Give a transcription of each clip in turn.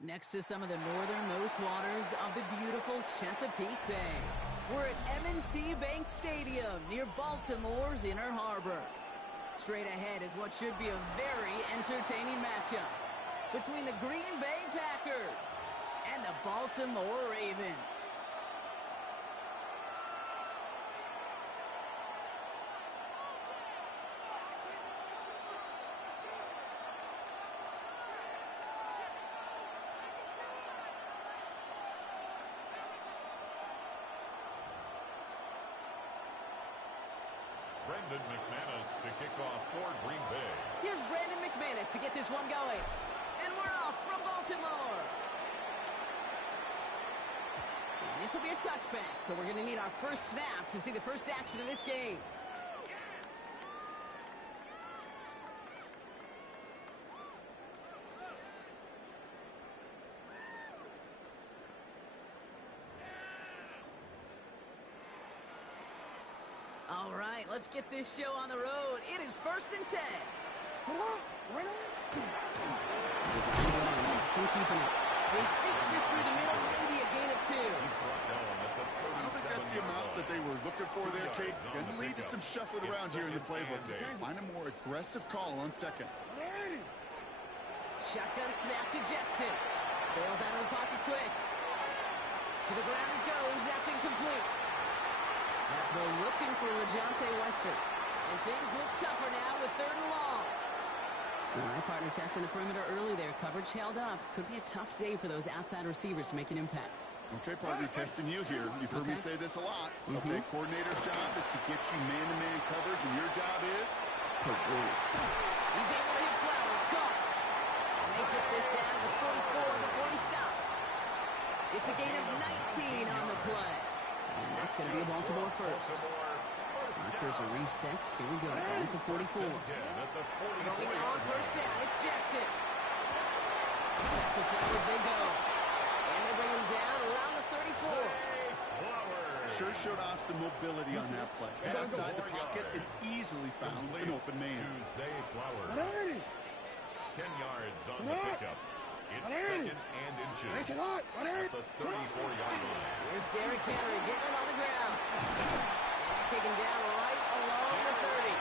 Next to some of the northernmost waters of the beautiful Chesapeake Bay, we're at M&T Bank Stadium near Baltimore's Inner Harbor. Straight ahead is what should be a very entertaining matchup between the Green Bay Packers and the Baltimore Ravens. Brandon McManus to kick off for Green Bay. Here's Brandon McManus to get this one going. And we're off from Baltimore. And this will be a touchback, so we're going to need our first snap to see the first action of this game. All right, let's get this show on the road. It is 1st and 10. Keeping it. He sneaks this through the middle, maybe a gain of 2. I don't think that's the amount that they were looking for there, Kate. Going to lead to some shuffling around here in the playbook. Find a more aggressive call on second. Shotgun snap to Jackson. Bails out of the pocket quick. To the ground it goes. That's incomplete. They're looking for Rajante Wester. And things look tougher now with 3rd and long. All right, partner, testing the perimeter early there. Coverage held up. Could be a tough day for those outside receivers to make an impact. Okay, partner, testing you here. You've heard me say this a lot. Okay, coordinator's job is to get you man-to-man coverage, and your job is to win it. He's able to hit Flowers. Caught. And they get this down to the 44 before he stopped. It's a gain of 19 on the play. And that's going to be a Baltimore first. Markers are reset. Here we go. Ball at the 44. Going now on 1st down. It's Jackson. Back to Flowers they go. And they bring him down around the 34. Sure showed off some mobility on that play. Outside the pocket, it easily found an open man. 10 yards on the pickup. It's 2nd and inches. That's a 34-yard line. Here's Derrick Henry getting it on the ground. And taken down right along the 30.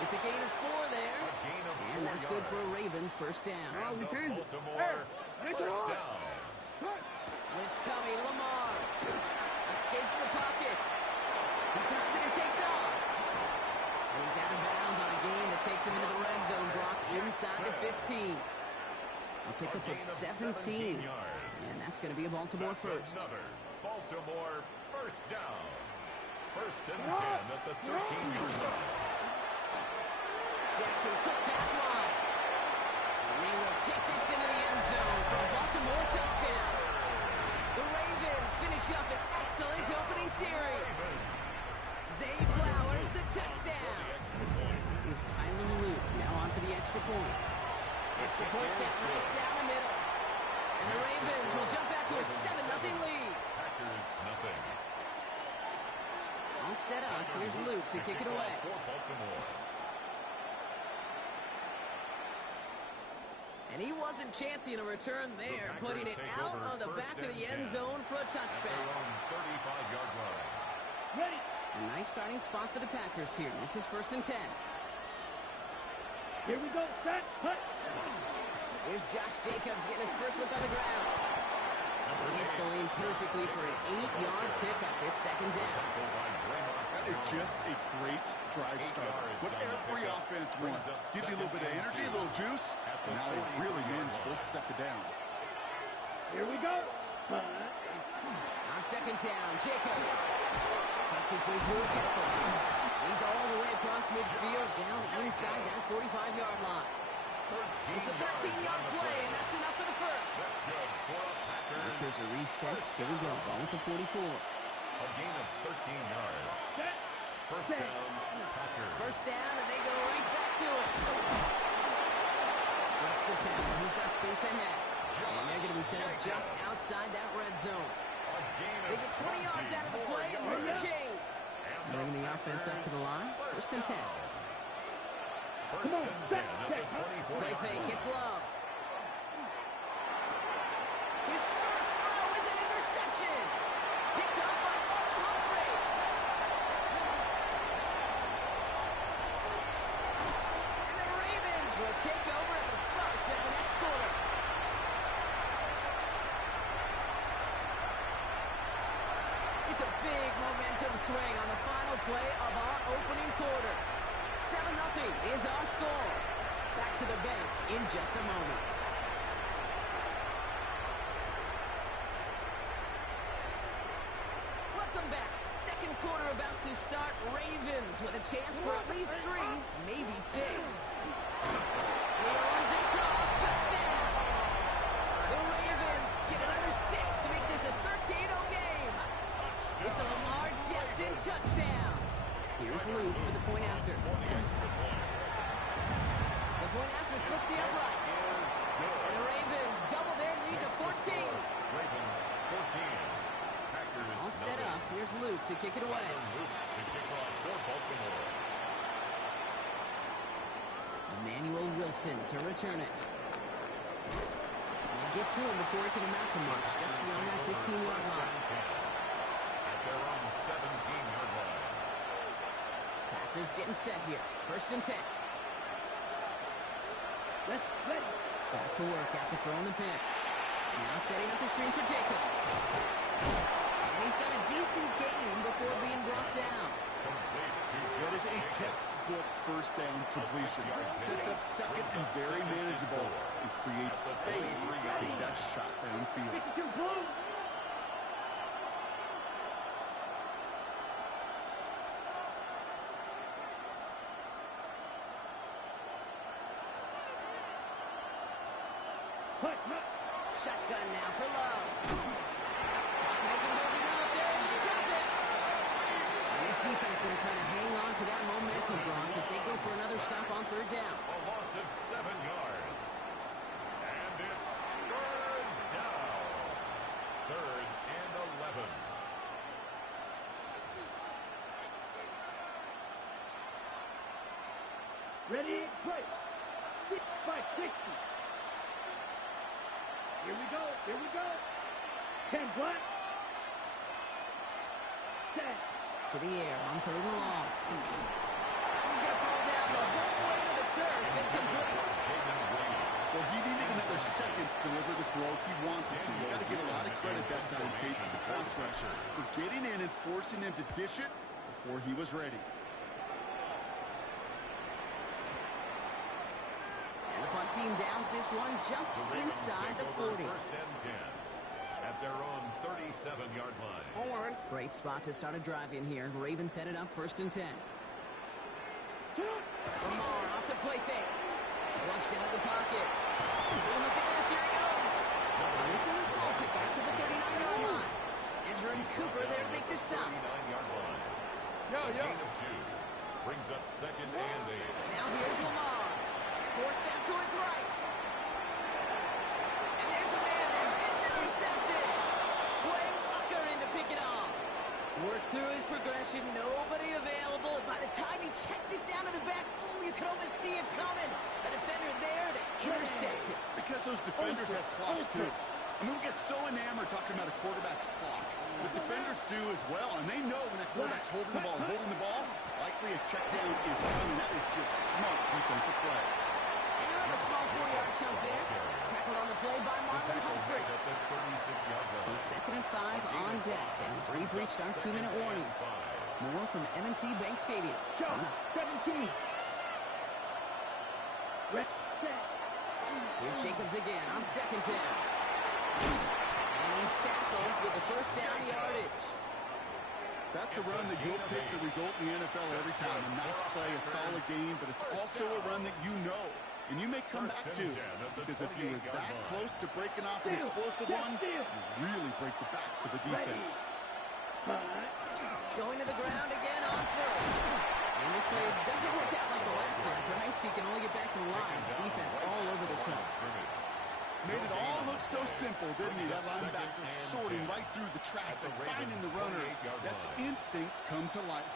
It's a gain of 4 there. And that's good for a Ravens first down. Baltimore first down. Blitz coming. Lamar escapes the pocket. He tucks it and takes off. And he's out of bounds on a gain that takes him into the red zone. Brock inside the 15. A pickup of 17. And that's going to be a Baltimore first. Another Baltimore first down. 1st and 10 at the 13-yard line. Jackson, quick pass wide. And they will take this into the end zone for a Baltimore touchdown. The Ravens finish up an excellent opening series. Zay Flowers, the touchdown. Is Tyler Luke now on for the extra point. Extra point set right down the middle. And the Ravens will jump out to a 7-0 lead. Packers nothing. All set up. Here's Luke to kick it away. And he wasn't chancing a return there, putting it out of the back of the end zone for a touchback. 35-yard line. A nice starting spot for the Packers here. This is 1st and 10. Here we go. Set. Cut. Here's Josh Jacobs getting his first look on the ground. He hits the lane perfectly for an 8-yard pickup. It's 2nd down. That is just a great drive start. What every offense wants. Gives you a little bit of energy, a little juice, and now they really manageable 2nd down. Here we go. On 2nd down, Jacobs fights his way through a tackle. He's all the way across midfield, down inside that 45-yard line. It's a 13-yard play, and that's enough for the first. That's good for Packers. There's a reset. Here we go. Ball at the 44. A gain of 13 yards. First down, Packers. First down, and they go right back to it. Breaks the tackle. He's got space ahead. And they're going to be set up just outside that red zone. They get 20 yards out of the play and win the chains. Bringing the offense up to the line. 1st and 10. First and 10 at the 24. Play fake, hits Love. His first throw is an interception. Picked up by Marlon Humphrey. And the Ravens will take over at the start of the next quarter. It's a big momentum swing on the final play of our opening quarter. 7-0 is our score. Back to the bank in just a moment. Welcome back. Second quarter about to start. Ravens with a chance for at least 3, maybe 6. He runs it across. Touchdown. The Ravens get another 6 to make this a 13-0 game. It's a Lamar Jackson touchdown. Here's Luke for the point after. The point after splits the upright. And the Ravens double their lead to 14. Ravens 14. Packers All set up. Here's Luke to kick it away. Luke to kick off for Baltimore. Emmanuel Wilson to return it. They get to him before he can amount to much, just beyond that 15-yard line. At their own 17-yard line. Packers getting set here. 1st and 10. Let's play. Back to work after throwing the pick. Now setting up the screen for Jacobs. And he's got a decent gain before being brought down. That is a textbook first down completion. Sets up second and very manageable and creates space to take that shot downfield. 52 blue. Shotgun now for Love. Isn't holding up there, and they drop it. And this defense going to try to hang on to that momentum, Brock, as they go for another stop on 3rd down. A loss of 7 yards. And it's 3rd down. 3rd and 11. Ready, play. 560. Here we go. Here we go. 10 black. 10. To the air on 3rd and long. This is going to fall down the whole way to the turf. Incomplete. Well, he needed another second to deliver the throw he wanted to. You got to give a lot of credit that time, Kate, to the pass rusher for getting in and forcing him to dish it before he was ready. And the punt team downs this one just inside the 40. 1st and 10. At their own 37-yard line. Hold on. Great spot to start a drive in here. Ravens headed up 1st and 10. Lamar off the play fake. Flushed into the pocket. Oh, look at this. Here he goes. And this is a small pickup to the 39-yard line. And Jordan Cooper there to make the stop. 39-yard line. Gain of 2. Brings up 2nd and 8. Now here's Lamar. Forced down to his right. And there's a man there. It's intercepted. Quay Walker in to pick it off. Worked through his progression. Nobody available. And by the time he checked it down to the back, oh, you could almost see it coming. A defender there to intercept it. Because those defenders have clocks, too. I mean, we get so enamored talking about a quarterback's clock. But defenders do as well, and they know when that quarterback's holding the ball, likely a check down is coming. That is just smart defensive play. A small 4-yard chunk there. Tackled on the play by Marlon Humphrey. At the 36-yard line. So 2nd and 5 on deck. As we've reached our 2-minute warning. More from M&T Bank Stadium. Go. 17. Red, set. Here's Jacobs again on 2nd down. And he's tackled with the 1st down yardage. That's a run that you'll take the result in the NFL every time. A nice play, a solid game, but it's also a run that you know. And you may come back to, because if you were that close to breaking off an explosive one, you really break the backs of the defense. Going to the ground again on 1st. And this play doesn't work out like the last one, right? So you can only get back to the line. The defense all over this one. Made it all look so simple, didn't he? That linebacker sorting right through the traffic, finding the runner. That's instincts come to life.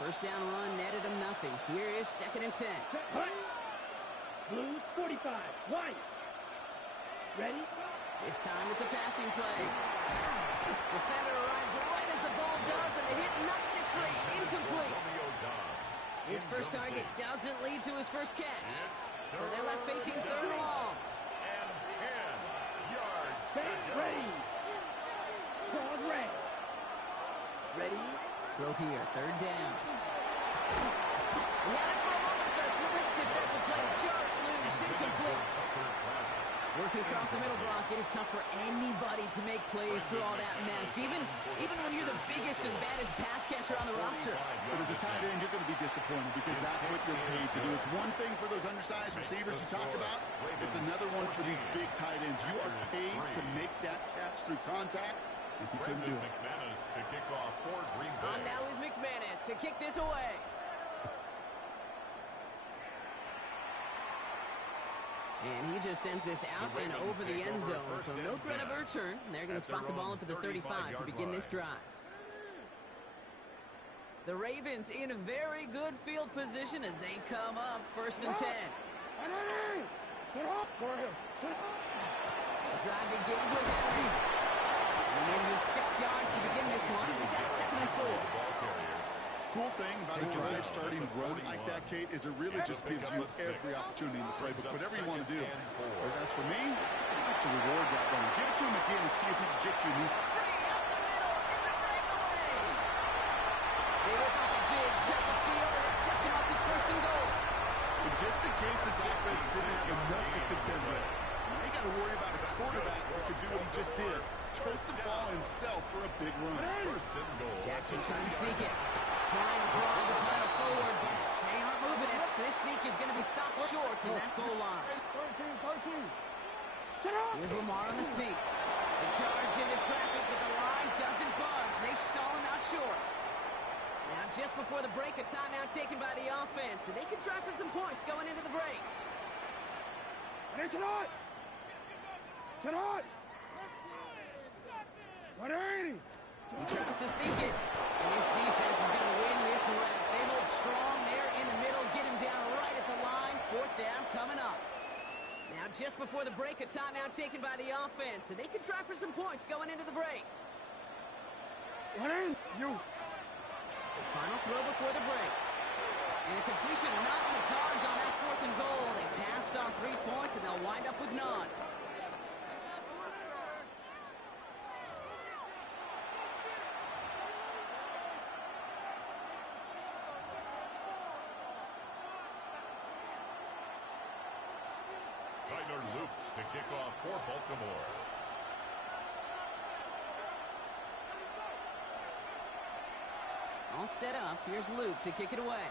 1st down run netted him nothing. Here is 2nd and 10. Blue 45. White. Ready? This time it's a passing play. Defender arrives right as the ball does, and the hit knocks it free. Incomplete. His first target doesn't lead to his first catch. So they're left facing third and long. And 10 yards to Set, go. ready. Pause, red. Ready? Throw here, third down. He had it for a moment, but a great defensive play to jar it loose. Incomplete. Working across the middle, Brock, it is tough for anybody to make plays through all that mess, even when you're the biggest and baddest pass catcher on the roster. But as a tight end, you're going to be disappointed because that's what you're paid to do. It's one thing for those undersized receivers you talk about. It's another one for these big tight ends. You are paid to make that catch through contact, and he couldn't do it. McManus to kick off for Green Bay. And now is McManus to kick this away. And he just sends this out and over the end zone. So no threat of a return. They're going to spot the ball up at the 35 to begin this drive. The Ravens in a very good field position as they come up first and 10. Sit up. The drive begins with Henry. And in his 6 yards to begin this one. We've got second and 4. Cool thing about a drive starting run like that, Kate, is it really just gives you every opportunity in the playbook, whatever you want to do. But as for me, I like to reward that run. Give it to him again and see if he can get you. Free up the middle. It's a breakaway. They rip off a big chunk of field, and it sets him up with first and goal. And just in case his offense didn't have enough to contend with, now you got to worry about a quarterback who could do what he just did. Toss the ball himself for a big run. First and goal. Jackson trying to sneak it. Trying to drive the pile forward, but they aren't moving it. So this sneak is going to be stopped short to that goal line. 13. Sit up. Here's Lamar on the sneak. The charge into traffic, but the line doesn't budge. They stall him out short. Now just before the break, a timeout taken by the offense, and they can try for some points going into the break. Sit up. Sit up. 180. He tries to sneak it, and this defense is going to win this round. They hold strong there in the middle, get him down right at the line. Fourth down coming up. Now just before the break, a timeout taken by the offense, and they can try for some points going into the break. You. The final throw before the break. And a completion not in the cards on that fourth and goal. They passed on 3 points, and they'll wind up with none. Tyler Luke to kick off for Baltimore. All set up. Here's Luke to kick it away.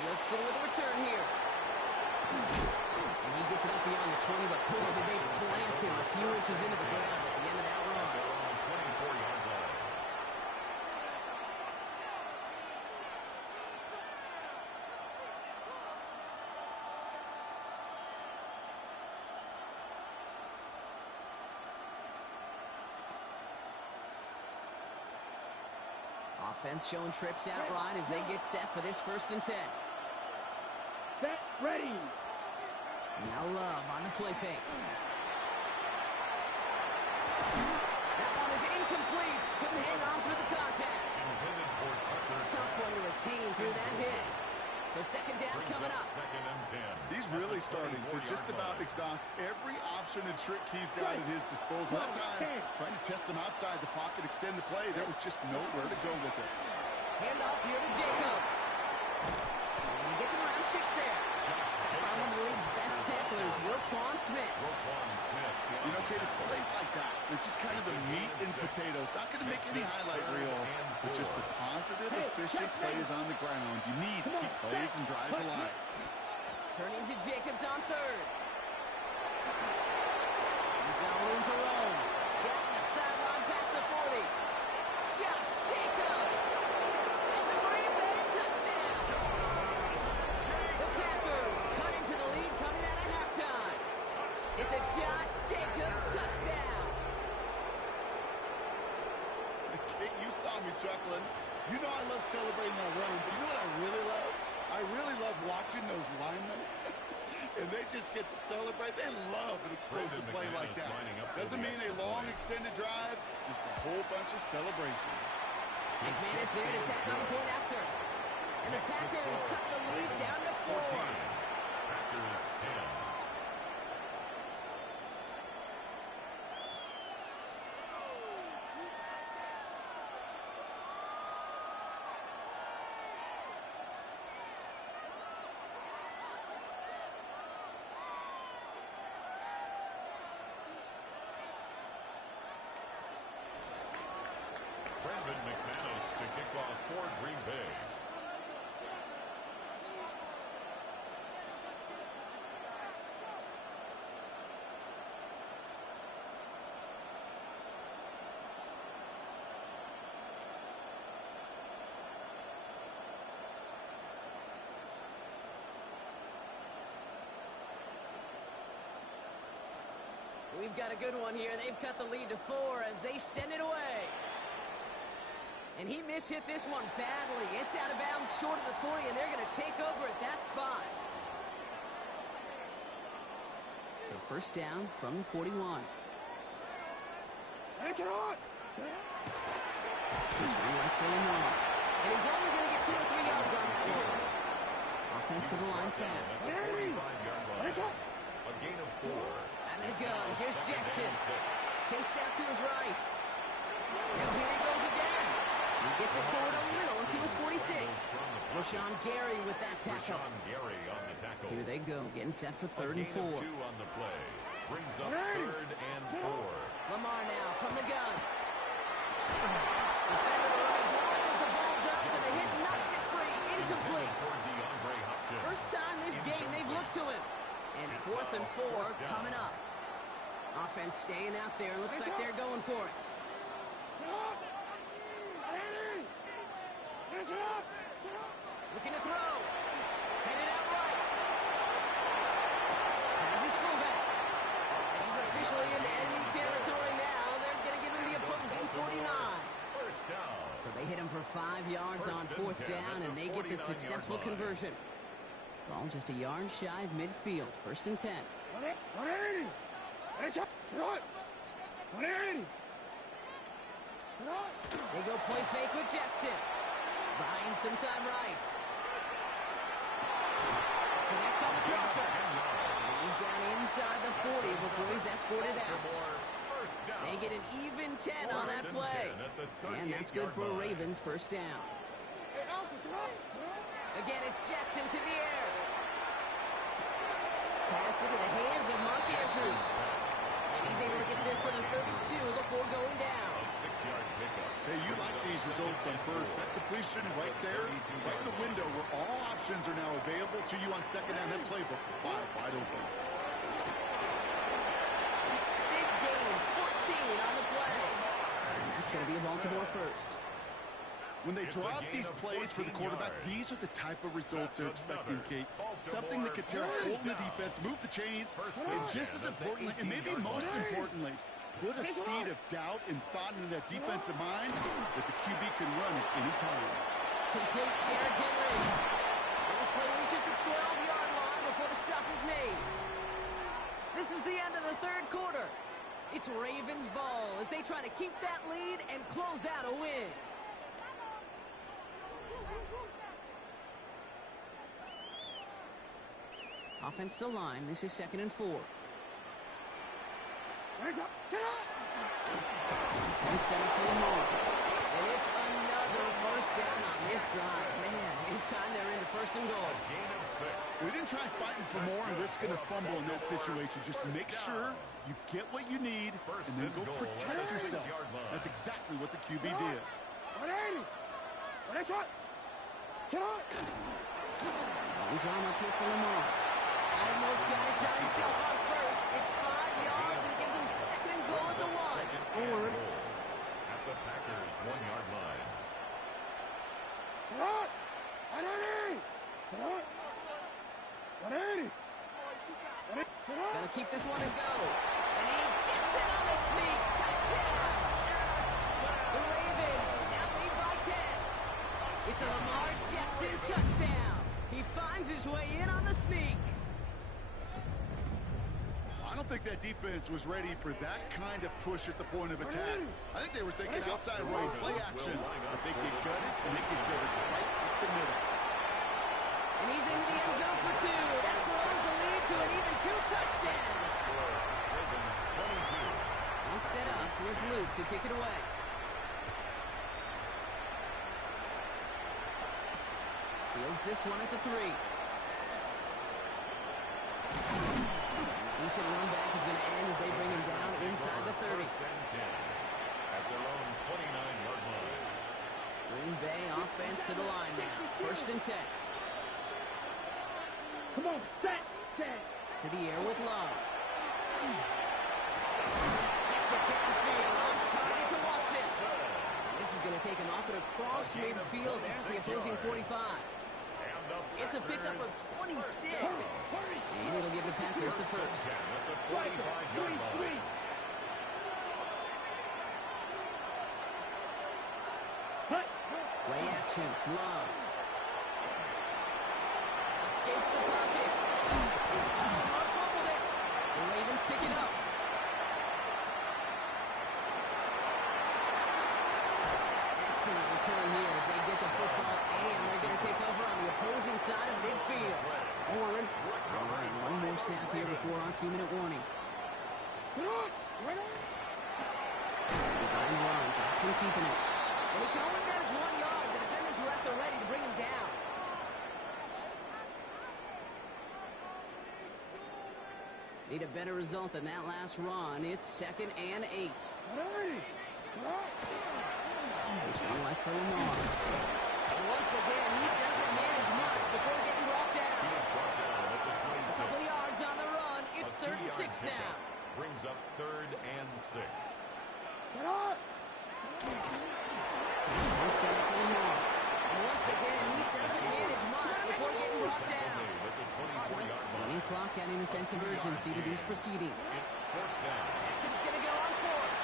He'll sit with a return here. And he gets it up beyond the 20, but boy, did they plant him a few inches into the ground at the end of that run. They're on the 24-yard line. Offense showing trips out right as they get set for this first and 10. Set, ready. Now Love on the play fake. That one is incomplete. Couldn't hang on through the contact. Intended for Tucker. Tough one to retain through that hit. So second down coming up. Second and 10. He's really starting to just about exhaust every option and trick he's got at his disposal. That time, trying to test him outside the pocket, extend the play. There was just nowhere to go with it. Handoff here to Jacobs. And he gets him around 6 there. One of the league's best tacklers, Roquan Smith. You know, kid, it's plays like that. It's just kind of the meat and potatoes. Not going to make any highlight reel, but just the positive, efficient plays on the ground. You need to keep plays and drives alive. Turning to Jacobs on third. He's got room to roam. Down the sideline past the 40. Josh Jacobs. It's a Green Bay touchdown. The Packers cut into the lead coming out of halftime. It's a Josh Jacobs touchdown. Kate, you saw me chuckling. You know I love celebrating my running, but you know what I really love? I really love watching those linemen and they just get to celebrate. They love an explosive play like that. Doesn't mean a long extended drive, just a whole bunch of celebration. McManus there to tack on the point after. And the Packers cut the lead down to 4. Packers 10. McManus to kick off for Green Bay. We've got a good one here. They've cut the lead to 4 as they send it away. And he mishit this one badly. It's out of bounds short of the 40, and they're going to take over at that spot. So first down from the 41. It's on! He's run left for Lamar. And he's only going to get 2 or 3 yards on that one. Offensive line fast. A gain of 4. Out of the gun. Here's Jackson. Chased out to his right. And here he goes again. He gets it forward a little into his 46. Rashawn Gary with that tackle. Gary on the tackle. Here they go, getting set for 3rd and 4. 2 on the play. Brings up 3rd and 4. Lamar now from the gun. Defender arrives wide as the ball does, and the hit knocks it free. Incomplete. First time this game they've looked to him. And 4th and 4 coming up. Offense staying out there. Looks like they're going for it. Looking to throw. Headed out right. Finds his fullback. And he's officially into enemy territory now. They're going to give him the opposing 49. First down. So they hit him for 5 yards on 4th down, and they get the successful conversion. Ball just a yard shy of midfield. 1st and 10. They go play fake with Jackson. Buying some time right. Connects on the crosser. He's down inside the 40 before he's escorted out. They get an even 10 on that play. And that's good for a Ravens first down. Again, it's Jackson to the air. Pass into the hands of Mark Andrews. And he's able to get this to the 32 before going down. A 6-yard pickup. Hey, you like these results on first. That completion right there, right in the window where all options are now available to you on second down. That playbook wide open. Big gain, 14 on the play. And that's going to be a Baltimore first. When they draw up these plays for the quarterback, these are the type of results they're expecting, Kate. Something that could tear a hole in the defense, move the chains, and just as importantly, and maybe most importantly, put a seed of doubt and thought into that defensive mind that the QB can run at any time. Complete Derrick Henry. And this play reaches the 12-yard line before the stop is made. This is the end of the 3rd quarter. It's Ravens ball as they try to keep that lead and close out a win. Offense to line. This is 2nd and 4. And it's another first down on this drive. Man, this time they're into 1st and goal. Gain of 6. We didn't try fighting for more and risking a fumble in that situation. Just make sure you get what you need and then go protect yourself. That's exactly what the QB did. We draw him up here for Lamar. Almost got it to himself on first. It's 5 yards and gives him 2nd and goal at the 1. Forward. At the Packers' 1-yard line. Gonna keep this one and go. And he gets it on the sneak. Touchdown! The Ravens now lead by 10. It's a Lamar Jackson touchdown. He finds his way in on the sneak. think that defense was ready for that kind of push at the point of attack. I think they were thinking outside running play action, but they get gutted, and they get gutted right up the middle. And he's into the end zone for 2. That grows the lead to an even 2 touchdowns. Ravens 22. All set up. Here's Luke to kick it away. Fields this one at the 3. Decent run back is going to end as they bring him down inside the 30. First and 10 at their own 29-yard line. Green Bay offense to the line now. First and 10. Come on, set. To the air with Love. Gets it downfield on target to Watson. And this is going to take him off and across midfield there at the opposing 45. It's a pickup of 26. And it'll give the Packers the first. Right, 3. Cut. Play action. Love. Escapes the pocket. Love fumbled it. The Ravens pick it up. Excellent return here as they get the football, and they're going to take over on the opposing side of midfield. All right. All right, one more snap here before our 2-minute warning. Right on. Design run, Jackson keeping it. But he can only manage 1 yard. The defenders were at the ready to bring him down. Need a better result than that last run. It's 2nd and 8. There's one left for Lamar. And once again, he doesn't manage much before getting brought down. He is brought down at the 26. A couple yards on the run. It's 3rd and 6 now. Brings up 3rd and 6. One set up for Lamar. And once again, he doesn't manage much before getting brought down. At the 24-yard line. Running clock adding a sense of urgency to these proceedings. It's 4th down. Jackson's going to go on 4th.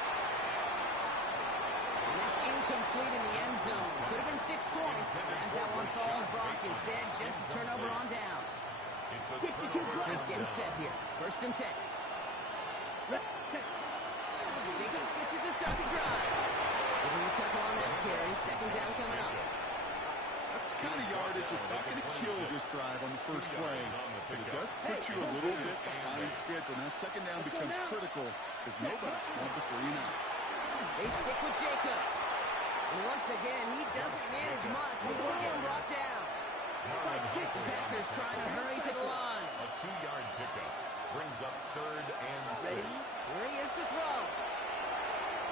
And that's incomplete in the end zone. Could have been 6 points. But as that one falls, Brock instead just a turnover on downs. It's a turnover. Chris getting set here. 1st and 10. Jacobs gets it to start the drive. Giving a couple on that carry. 2nd down coming up. That's the kind of yardage that's not going to kill this drive on the first play. But it does put you a little bit behind schedule. Now 2nd down becomes critical because nobody wants a 3 and out. They stick with Jacobs. And once again, he doesn't manage much before getting brought down. The Packers trying to hurry to the line. A 2-yard pickup brings up 3rd and 6. Here he is to throw.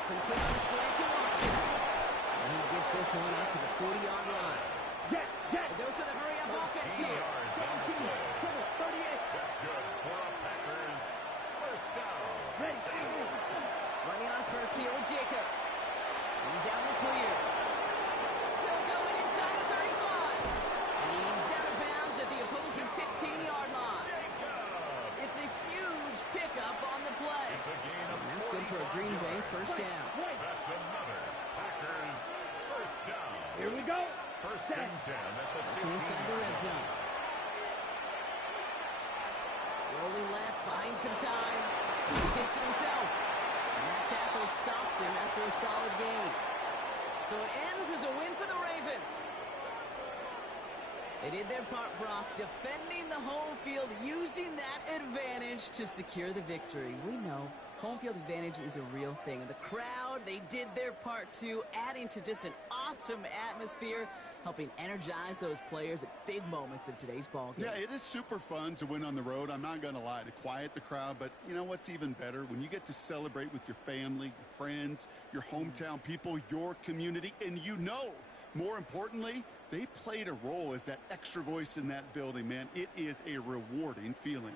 Complete on the slant to Watson. And he gets this one out to the 40-yard line. A dose of the hurry-up offense 18 here. yards on the play. That's good for a Packers first down. Running on first here with Jacobs. He's out in the clear. Still going inside the 35. And he's out of bounds at the opposing 15-yard line. It's a huge pickup on the play. It's a gain of And that's good for a Green Bay first down. That's another Packers first down. Here we go. 1st and 10 at the 15. Inside the red zone. Rolling left, buying some time. He takes it himself. And that tackle stops him after a solid gain. So it ends as a win for the Ravens. They did their part, Brock, defending the home field, using that advantage to secure the victory. We know home field advantage is a real thing. And the crowd, they did their part too, adding to just an awesome atmosphere, helping energize those players at big moments of today's ballgame. Yeah, it is super fun to win on the road. I'm not going to lie, to quiet the crowd. But you know what's even better? When you get to celebrate with your family, your friends, your hometown people, your community, and you know, more importantly, they played a role as that extra voice in that building, man. It is a rewarding feeling.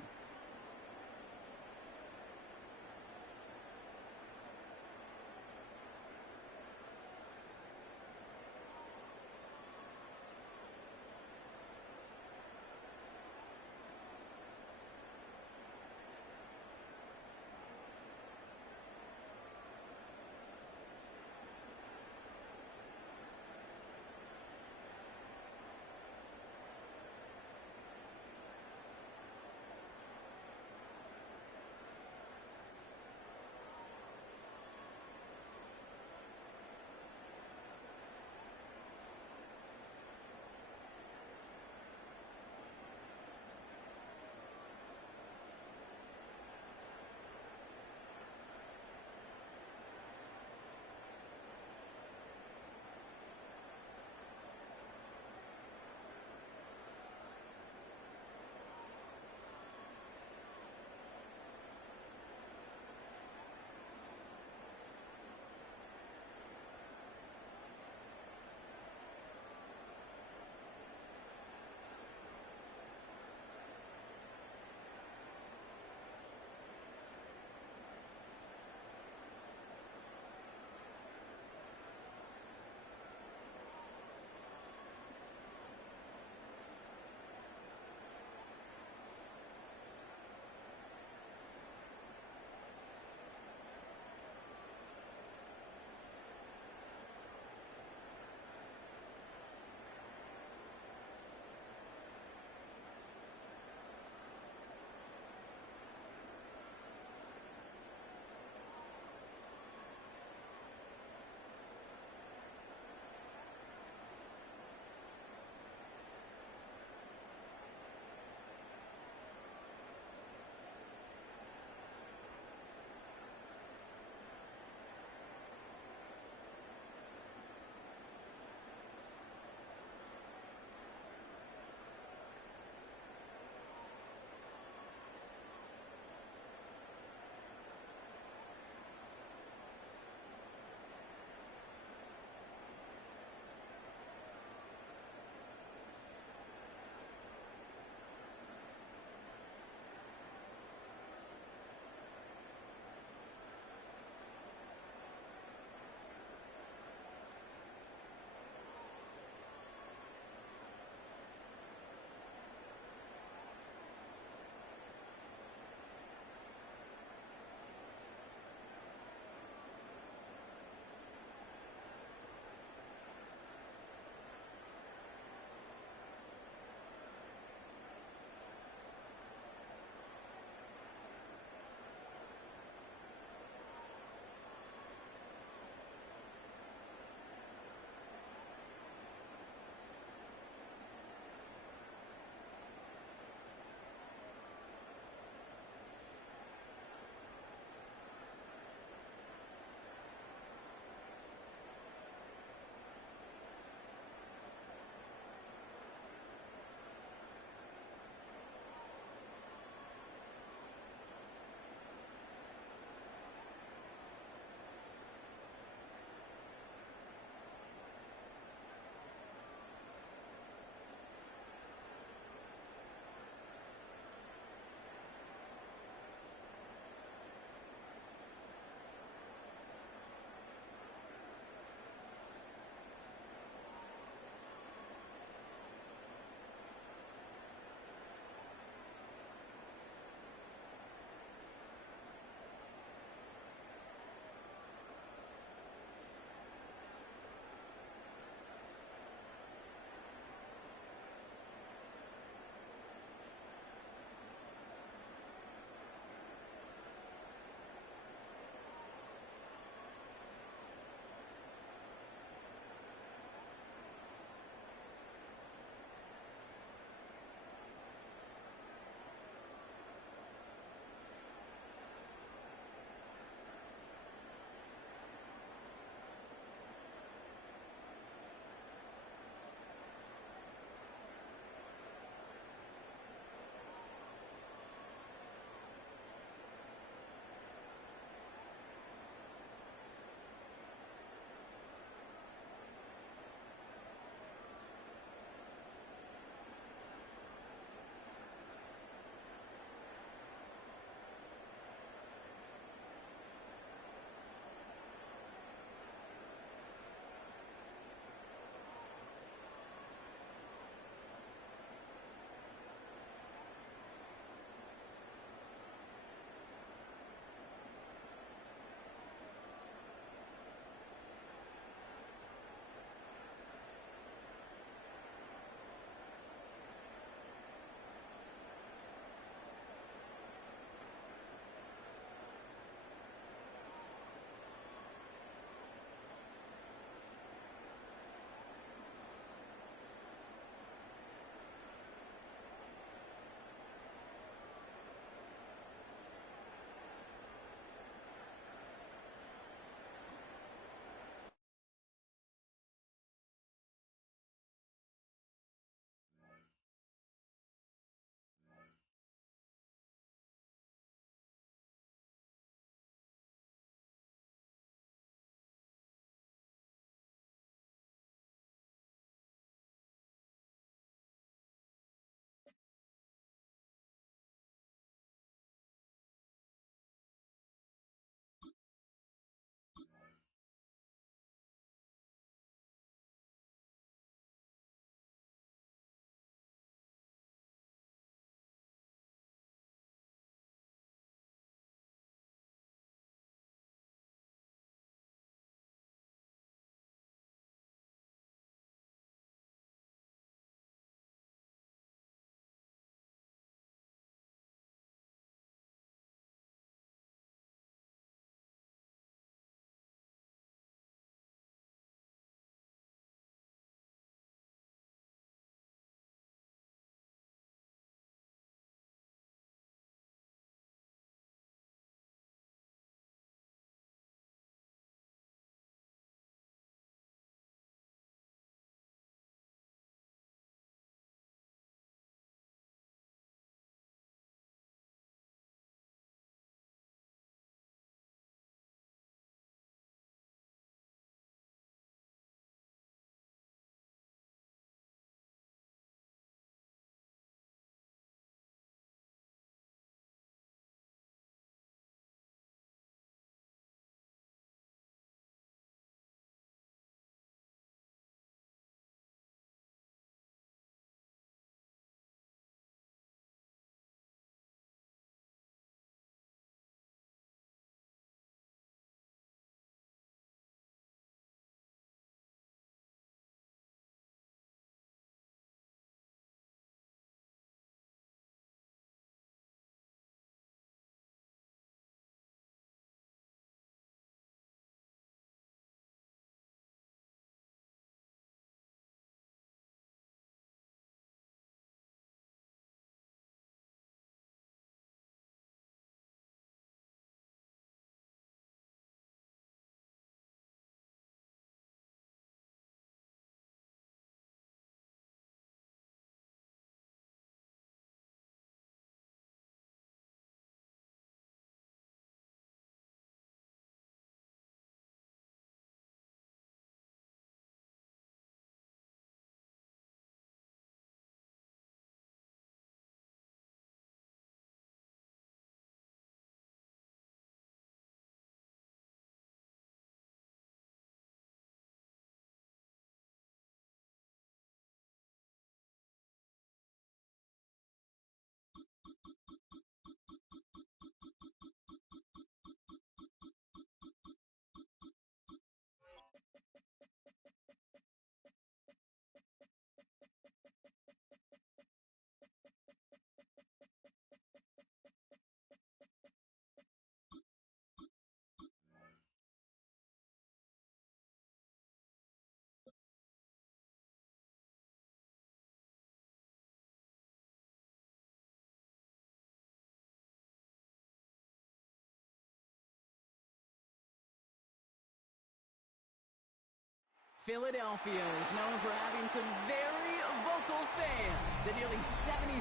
Philadelphia is known for having some very vocal fans, and nearly 70,000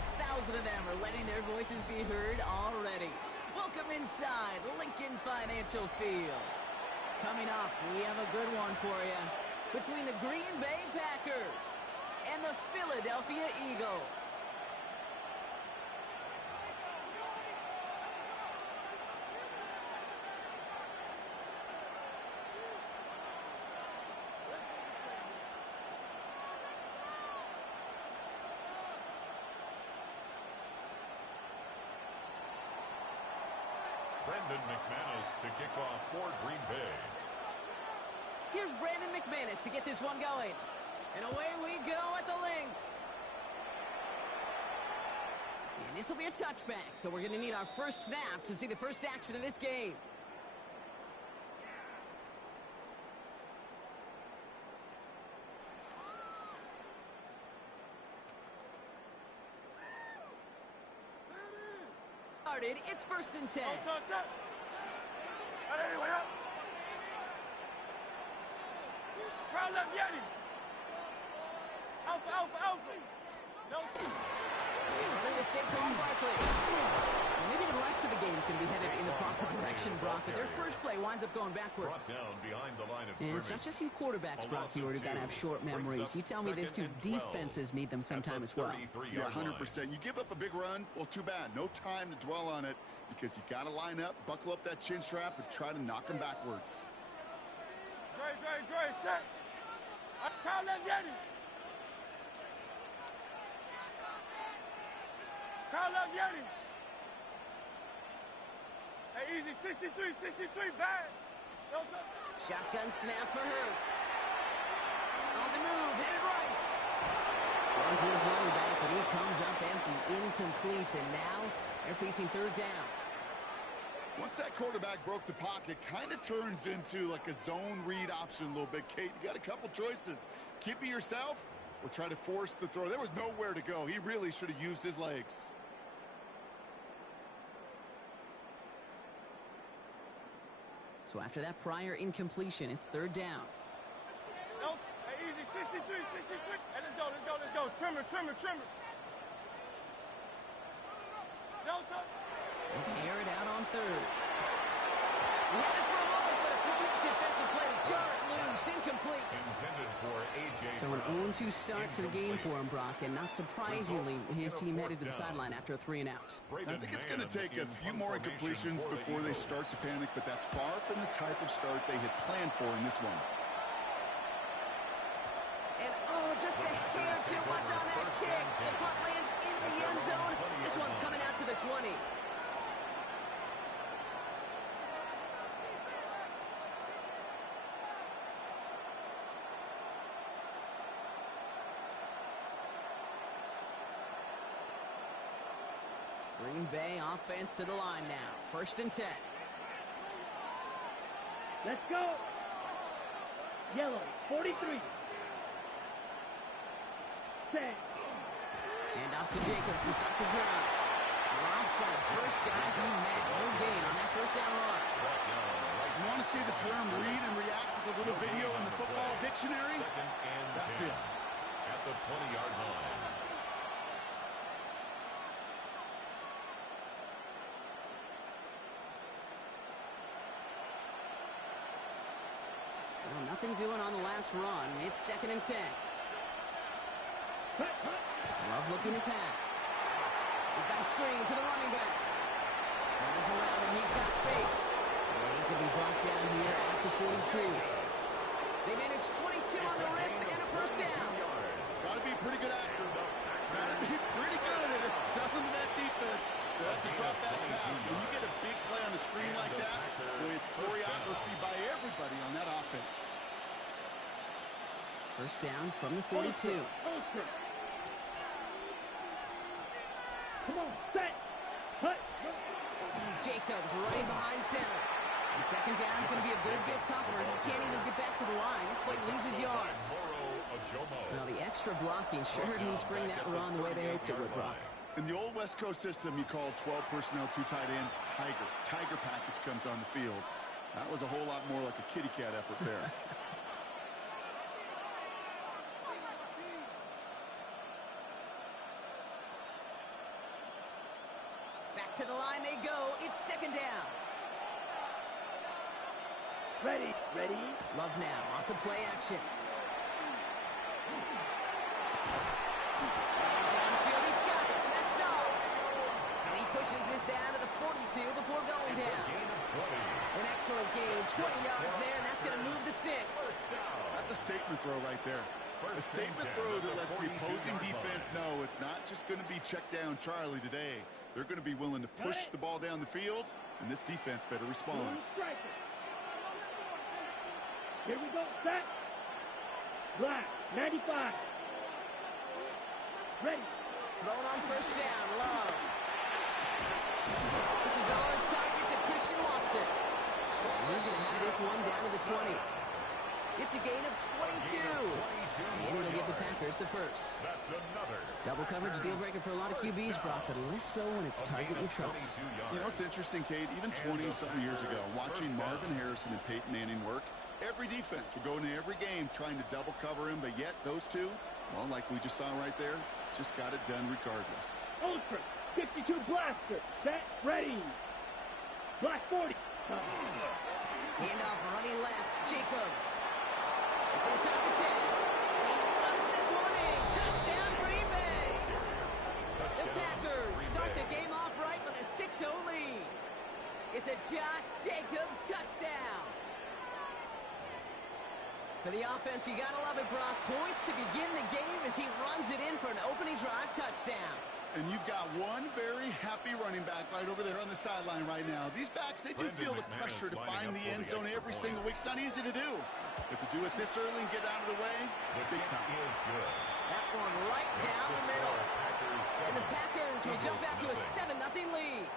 of them are letting their voices be heard already. Welcome inside Lincoln Financial Field. Coming up, we have a good one for you between the Green Bay Packers and the Philadelphia Eagles. Brandon McManus to kick off for Green Bay. Here's Brandon McManus to get this one going. And away we go at the link. And this will be a touchback, so we're going to need our first snap to see the first action of this game. It's 1st and 10. Crowd left Yeti. Alpha. No. Maybe the rest of the game is going to be headed in the proper direction, Brock, but their first play winds up going backwards. Down behind the line of And it's not just you quarterbacks, Brock, who are going to have short memories. You tell me these two defenses need them sometime as well. Yeah, 100%. You give up a big run, well, too bad. No time to dwell on it because you got to line up, buckle up that chin strap, and try to knock them backwards. Dre, set. Crowd left Yeti. Crowd left Yeti. Hey, easy, 63, bad. No touch. Shotgun snap for Hurts. On the move, headed right. One for his running back, but he comes up empty, incomplete, and now they're facing 3rd down. Once that quarterback broke the pocket, kind of turns into like a zone read option a little bit. Kate, you got a couple choices. Keep it yourself or try to force the throw. There was nowhere to go. He really should have used his legs. So after that prior incompletion, it's 3rd down. No, hey, easy, 63. Hey, let's go. Trimmer. No touch. Air it out on 3rd. We had it for a moment, but a complete defensive play to jar it loose, incomplete. Intended for A.J. So an 0-2 start to the game for him, Brock, and not surprisingly, his team headed to the sideline after a 3-and-out. I think it's going to take a few more incompletions before they start to panic, but that's far from the type of start they had planned for in this one. And just a hair too much on that kick. The punt lands in the end zone. This one's coming out to the 20. Green Bay offense to the line now. 1st and 10. Let's go. Yellow, 43. Set. And off to Jacobs to start the drive. Drops for the first guy he met. No gain on that 1st down run. You want to see the term read and react with a little video in the football dictionary? That's it. At the 20-yard line. Well, nothing doing on the last run. It's 2nd and 10. Love looking to pass. We've got a screen to the running back. Runs around him. He's got space. And he's going to be brought down here at the 42. They managed 22 on the rip and a 1st down. Got to be a pretty good actor. Got to be pretty good at selling to that defense. They have to drop that pass. When you get a big play on the screen like that, boy, it's choreography by everybody on that offense. 1st down from the 42. Come on, set. Hut. Jacobs running behind center. And 2nd down is going to be a good bit tougher. He can't even get back to the line. This play loses yards. Now, the extra blocking sure didn't spring that run the way they hoped it would, Brock. In the old West Coast system, you called 12 personnel, 2 tight ends, Tiger. Tiger package comes on the field. That was a whole lot more like a kitty cat effort there. to the line they go. It's second down. Ready. Love now off the play action. And downfield, he's got it. That's Dobbs. And he pushes this down to the 42 before going down. An excellent gain, 20 yards there, and that's going to move the sticks. That's a statement throw right there. A statement throw that lets the opposing defense know it's not just going to be check down Charlie today. They're going to be willing to push the ball down the field, and this defense better respond. Here we go, set. Black, 95. Ready. Thrown on first down, Love. This is on target to Christian Watson. And he's going to have this one down to the 20. It's a gain of 22. And it'll give the Packers the first. That's another. Double coverage deal breaker for a lot of QBs, Brock, but less so when it's target you trust. You know, it's interesting, Kate, even 20-something years ago, watching Marvin Harrison and Peyton Manning work, every defense would go into every game trying to double cover him, but yet those two, well, like we just saw right there, just got it done regardless. Ultra, 52 blaster, set, ready. Black 40. Handoff running left, Jacobs. It's inside the 10. And he runs this one in. Touchdown, Green Bay. The Packers start the game off right with a 6-0 lead. It's a Josh Jacobs touchdown. For the offense, you gotta love it, Brock. Points to begin the game as he runs it in for an opening drive touchdown. And you've got one very happy running back right over there on the sideline right now. These backs, they do feel the pressure to find the end zone every single week. It's not easy to do. But to do it this early and get out of the way, big time. That one right down the middle. And the Packers will jump out to a 7-0 lead.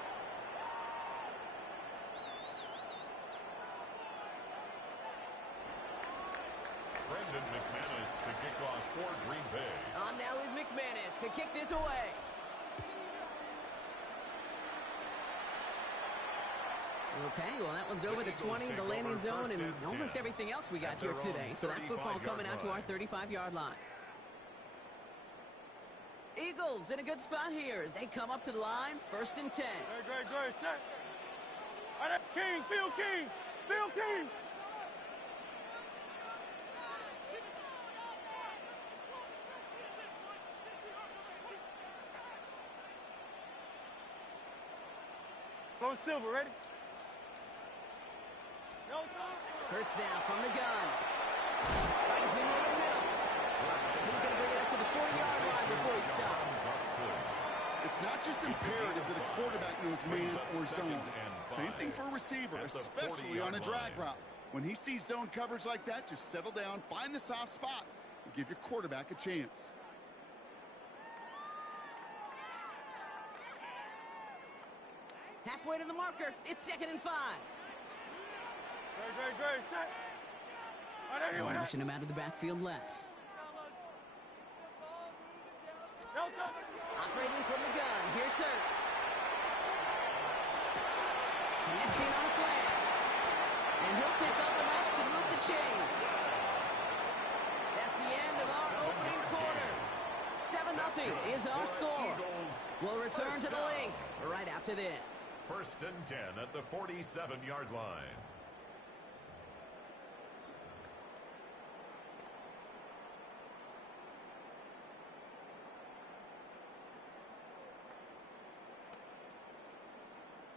Brendan McManus to kick off for Green Bay. On now is McManus to kick this away. Okay, well, that one's over the 20, the landing zone, and almost everything else we got here today. So that football coming out to our 35-yard line. Eagles in a good spot here as they come up to the line, 1st and 10. Great, set. All right, King, Phil King. Go Silver, ready? No time. Hurts now from the gun. Finds him over the middle. He's going to bring it up to the 40-yard line before he stops. It's not just imperative that a quarterback knows man or zone. Same thing for a receiver, especially on a drag route. When he sees zone coverage like that, just settle down, find the soft spot, and give your quarterback a chance. Halfway to the marker. It's 2nd and 5. Great, set. Rushing him out of the backfield left. Operating from the gun. Here's Hurts. Connecting on a slant. And he'll pick up enough to move the chains. That's the end of our opening quarter. 7-0 is our score. We'll return to the link right after this. 1st and 10 at the 47-yard line.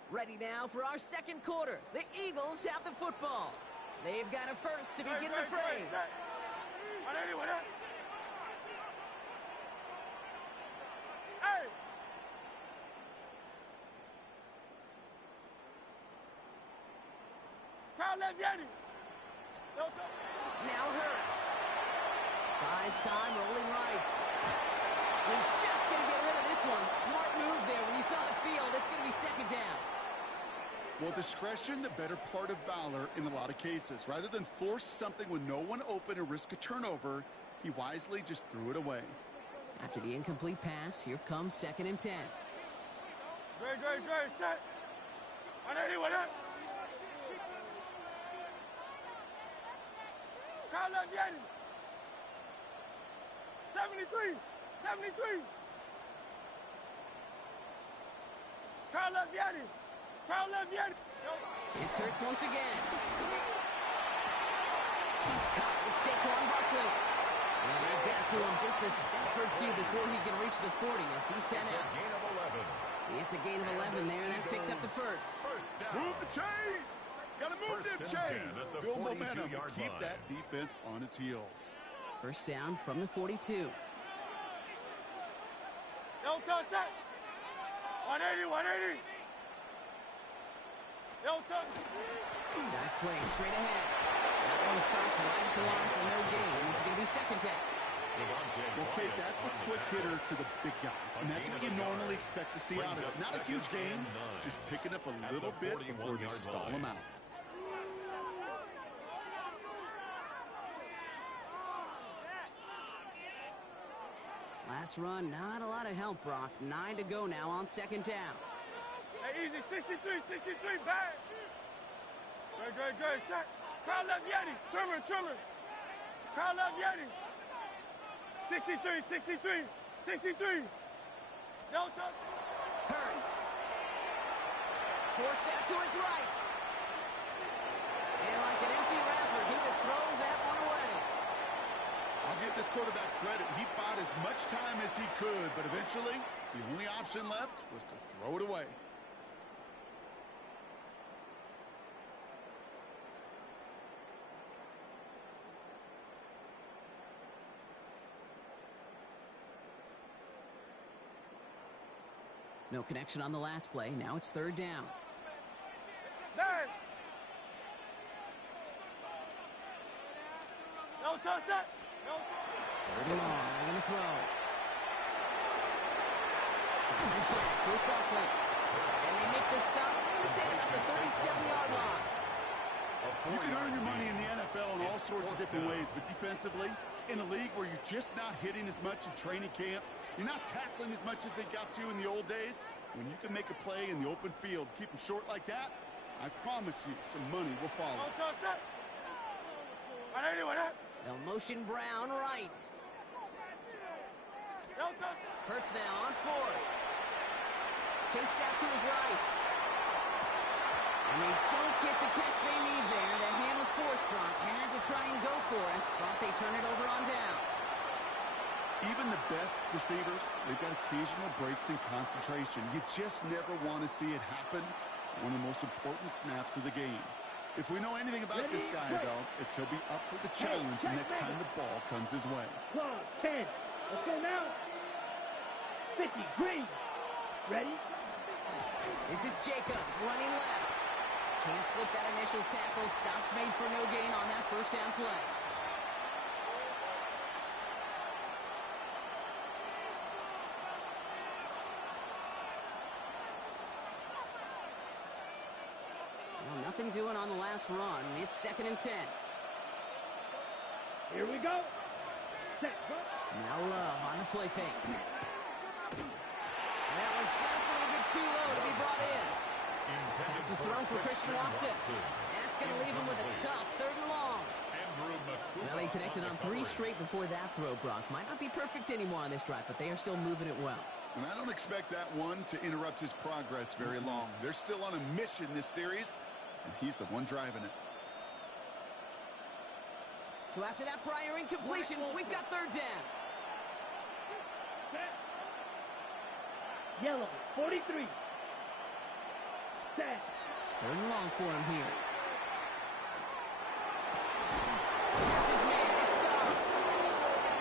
Ready now for our second quarter. The Eagles have the football. They've got a first to begin the frame. Hey! Crowd left Yeti. Now Hurts. Buys time, rolling right. He's just going to get rid of this one. Smart move there. When you saw the field, it's going to be 2nd down. Well, discretion, the better part of valor in a lot of cases. Rather than force something with no one open and risk a turnover, he wisely just threw it away. After the incomplete pass, here comes 2nd and 10. Great, set. Crowd left Yeti. 73. Crowd left Yeti. Crowd left Yeti. It's Hurts once again. He's caught with Saquon Barkley. And they've got to him just a step or two before he can reach the 40 as he's sent out. Gain of 11. It's a gain of 11 there, and that picks up the first. First down. Move the chains. Got to move them First and 10 chains. at the Build momentum. 42-yard Keep line. that defense on its heels. First down from the 42. Yo, touch that. 180, 180. Yo, touch. Dive play straight ahead. That one stopped right at the line for no gain. It's going to be second down. Well, Kate, that's a quick hitter to the big guy. And that's what you normally expect to see out of it. Not a huge gain, just picking up a little bit before they stall him out. Last run, not a lot of help, Brock. 9 to go now on second down. Hey, easy. 63, 63, back. Good. Set. Crowd left Yeti. Trimmer. Crowd left Yeti. 63. No touch. Hurts. Forced out to his right. And like an empty wrapper, he just throws that one away. I'll give this quarterback credit. He fought as much time as he could, but eventually, the only option left was to throw it away. No connection on the last play. Now it's third down. There. No touch that. No touch. Third and long. They're going to throw. This is back. Here's Barkley. And they make the stop. He's at about the 37-yard line. You can earn your money in the NFL in all sorts of different ways, but defensively, in a league where you're just not hitting as much in training camp, you're not tackling as much as they got to in the old days, when you can make a play in the open field, keep them short like that, I promise you some money will follow. No touch that. 180. They'll motion Brown right. No touch. Hurts now on fourth. Chased out to his right. And they don't get the catch they need there. That hand was forced, Brock. Had to try and go for it, but they turn it over on downs. Even the best receivers, they've got occasional breaks in concentration. You just never want to see it happen. One of the most important snaps of the game. If we know anything about this guy, though, it's he'll be up for the challenge the next time the ball comes his way. 10. Let's go now. 50. Green. Ready? This is Jacobs running left. Can't slip that initial tackle. Stops made for no gain on that first down play. Well, nothing doing on the last run. It's second and 10. Here we go. Set. Now Love on the play fake. That was just a little bit too low to be brought in. Pass was thrown for Christian Watson. That's going to leave him with a tough third and long. Well, they connected on 3 straight before that throw, Brock. Might not be perfect anymore on this drive, but they are still moving it well. And I don't expect that one to interrupt his progress very long. They're still on a mission this series, and he's the one driving it. So after that prior incompletion, we've got third down. Set. Yellow. 43. Set. Third and long for him here. That's his man. It stops.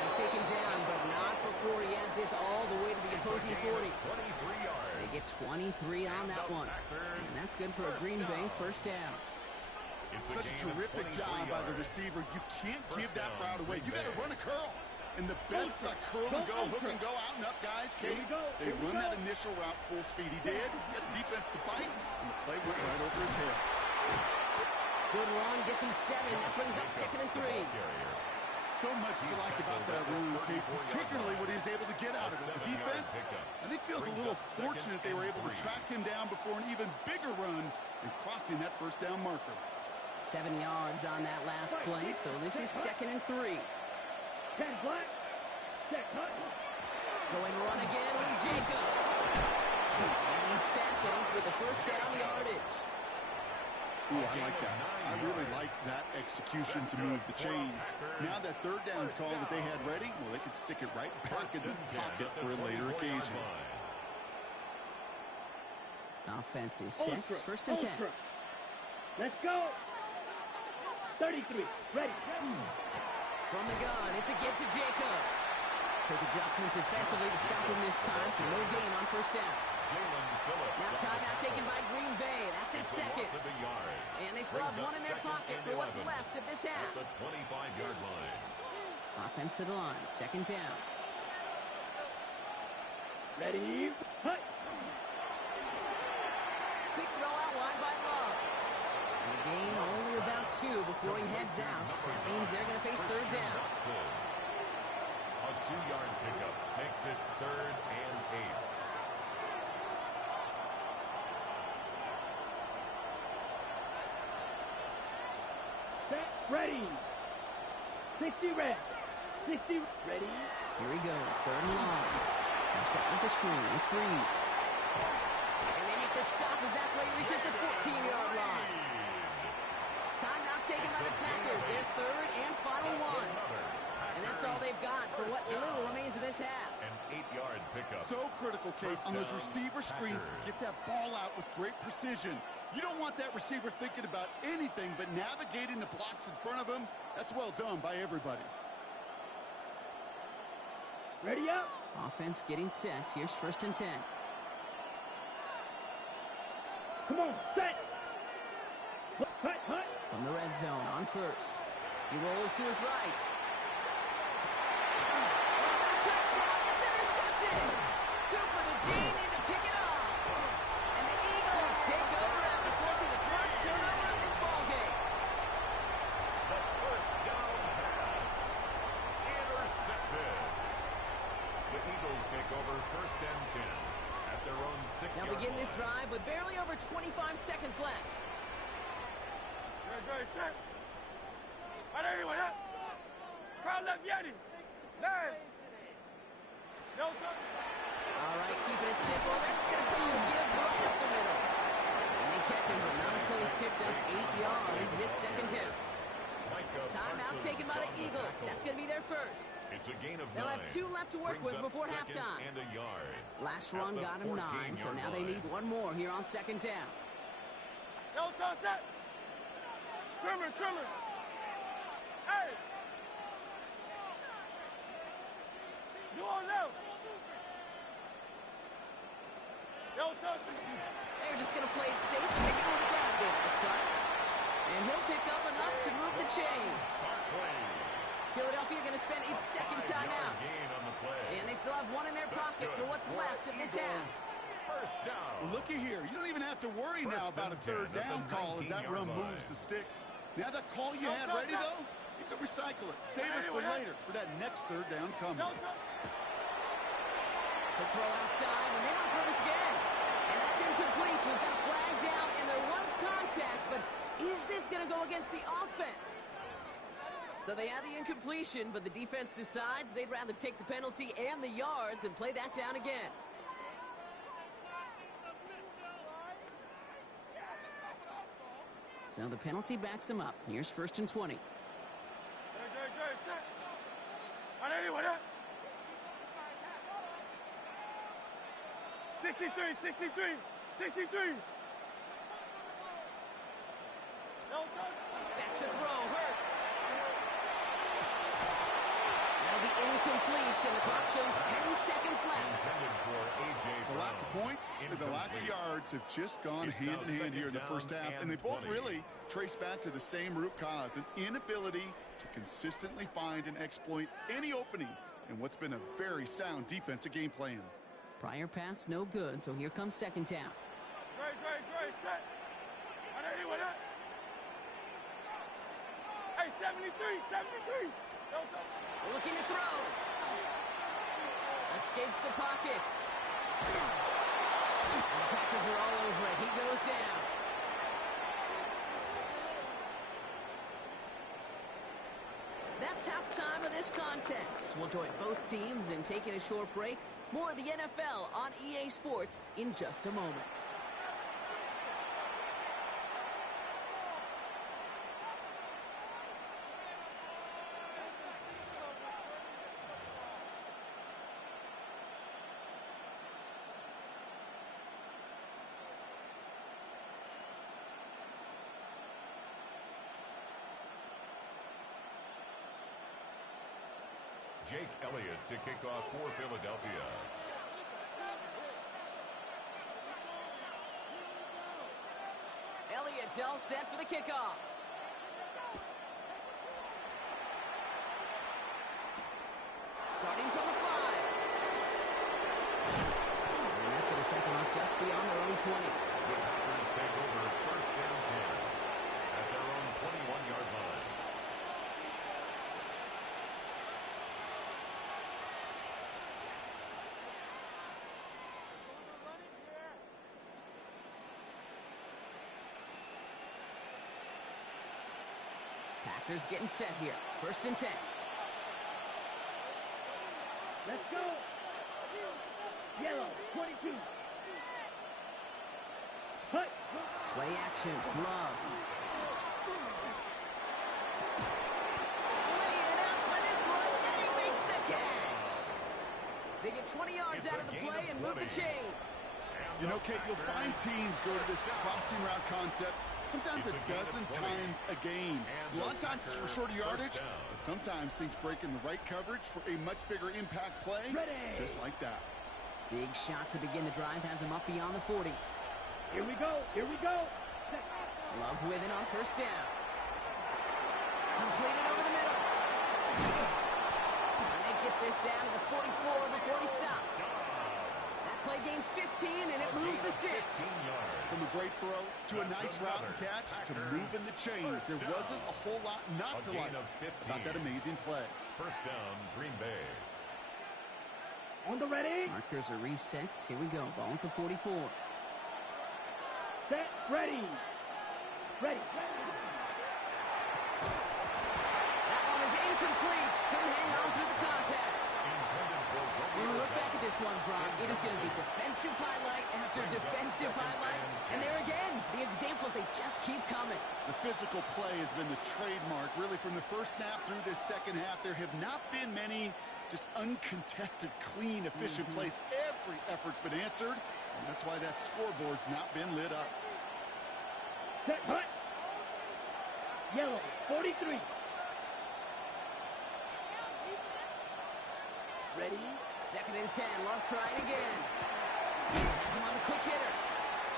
He's taken down, but not before he has this all the way to the opposing 40. They get 23 on that one. And that's good for a Green Bay first down. Such a terrific job by the receiver. You can't give that route away. You got to run a curl. And the best curl and go, hook and go, out and up, guys. Kate, they run that initial route full speed. He did. Gets defense to bite, and the play went right over his head. Good run, gets him 7. That brings up second and 3. So much to like about that run, Kate, particularly what he was able to get out of it. The defense, I think, feels a little fortunate they were able to track him down before an even bigger run and crossing that first down marker. 7 yards on that last play, so this is second and 3. 10 black. Set. Cut. Going run again with Jacobs. And he's tackled with the first down yardage. Ooh, I like that. I really like that execution to move the chains. Now that third down call that they had ready, well, they could stick it right back in the pocket for a later occasion. Offense is set. First and 10. Let's go. 33. Ready. From the gun, it's a get to Jacobs. Quick adjustment defensively to stop him this time, so no gain on first down. Now timeout taken by Green Bay. That's it, second. And they still have one in their pocket for what's left of this half. The 25-yard line. Offense to the line. Second down. Ready. Hut. Quick throw out wide by Love. And a gain only about 2 before he heads out. That means they're going to face third down. A 2-yard pickup makes it 3rd and 8. Set. Ready. 60 red. 60 ready. Here he goes. Third and long. They're set with the screen. It's Reed. And they make the stop as that play reaches the 14-yard line. Timeout taken by the Packers. Their third and final one. And that's all they've got for what little remains of this half. An 8-yard pickup. So critical, Kate, on those receiver screens to get that ball out with great precision. You don't want that receiver thinking about anything but navigating the blocks in front of him. That's well done by everybody. Ready up. Offense getting set. Here's first and 10. Come on. Set. Hut. Hut. From the red zone on first. He rolls to his right. Touchdown. It's intercepted. Cooper the Dean in to pick it up. And the Eagles take over after forcing the first turnover of this ballgame. The first down pass. Intercepted. The Eagles take over first and 10 at their own 6-yard Now begin this line. drive with barely over 25 seconds left. Ready, set. Allez, anyway, up. Crowd left, Yeti. 9. No touch. All right, keeping it simple. They're just going to call a give right up the middle. And they catch him, but not until he's picked up 8 yards. It's second down. Timeout taken by the Eagles. That's going to be their first. It's a gain of 9. They'll have 2 left to work with Brings up before second halftime. and a yard. Last At run the got him 9, so 14-yard now they line. need one more here on second down. No touch, set. Trimmer. Hey. You on left. No touch. They're just going to play it safe, sticking with the ground game, looks like. And he'll pick up enough to move the chains. Philadelphia going to spend its second timeout. Gain on the play. And they still have one in their pocket for what's left of this half. First down. Well, looky here. You don't even have to worry now about a third down call as that run moves the sticks. Now that call you had ready, though, you can recycle it. Save it for later for that next third down coming. No touch. The throw outside, and they might throw this again. And that's incomplete. We've got a flag down, and there was contact, but is this going to go against the offense? So they had the incompletion, but the defense decides they'd rather take the penalty and the yards and play that down again. So the penalty backs him up. Here's first and 20. Good, set. Allez, anyway, up. 63. No touch. Back to throw, Hurts. That'll be incomplete, and the clock shows 10 seconds left. Intended for A.J. The lack of points and the lack of yards have just gone It's hand now in hand here in the second first down half, and and they both 20. really trace back to the same root cause, an inability to consistently find and exploit any opening in what's been a very sound defensive game plan. Prior pass, no good, so here comes second down. Great, set. Allez, anyway, up. Hey, 73. No touch. Looking to throw. Escapes the pocket. And the Packers are all over it. He goes down. That that's halftime of this contest. We'll join both teams in taking a short break. More of the NFL on EA Sports in just a moment. Jake Elliott to kick off for Philadelphia. Elliott's all set for the kickoff. Starting from the 5. And that's going to set them up just beyond their own 20. The Packers take over first and 10 at their own 21-yard line. Packers getting set here. First and 10. Let's go. Yellow, 22. Hut. Play action. Glove. Laying out for this one. And he makes the catch. They get 20 yards It's out a of the gain play of and move the 20. chains. You know, Kate, you'll find teams go to this crossing route concept sometimes It's a a gain of dozen 20. times a game. And A lot of the times it's for Packers shorter yardage, first down. but sometimes things break in the right coverage for a much bigger impact play, Ready. just like that. Big shot to begin the drive has him up beyond the 40. Here we go. Here we go. Love with it on first down. Completed over the middle. And they get this down to the 44 before he stopped. That play gains 15, and it moves the sticks. 15 yards. From a great throw to a That's nice route and another catch to Packers moving the chains. first There down. wasn't a whole lot not A to gain like of 15. about that amazing play. First down, Green Bay. On the ready. Markers are reset. Here we go. Ball at the 44. Set. Ready. Ready. That one is incomplete. Couldn't hang on through the contact. Intended for When we Romeo look back at this one, Brock, it is going to be Doubs. defensive highlight after defensive highlight. And there again, the examples, they just keep coming. The physical play has been the trademark, really, from the first snap through this second half. There have not been many just uncontested, clean, efficient plays. Every effort's been answered, and that's why that scoreboard's not been lit up. Set. Hut. Yellow, 43. Ready. Second and 10. Love trying again. Has him on the quick hitter.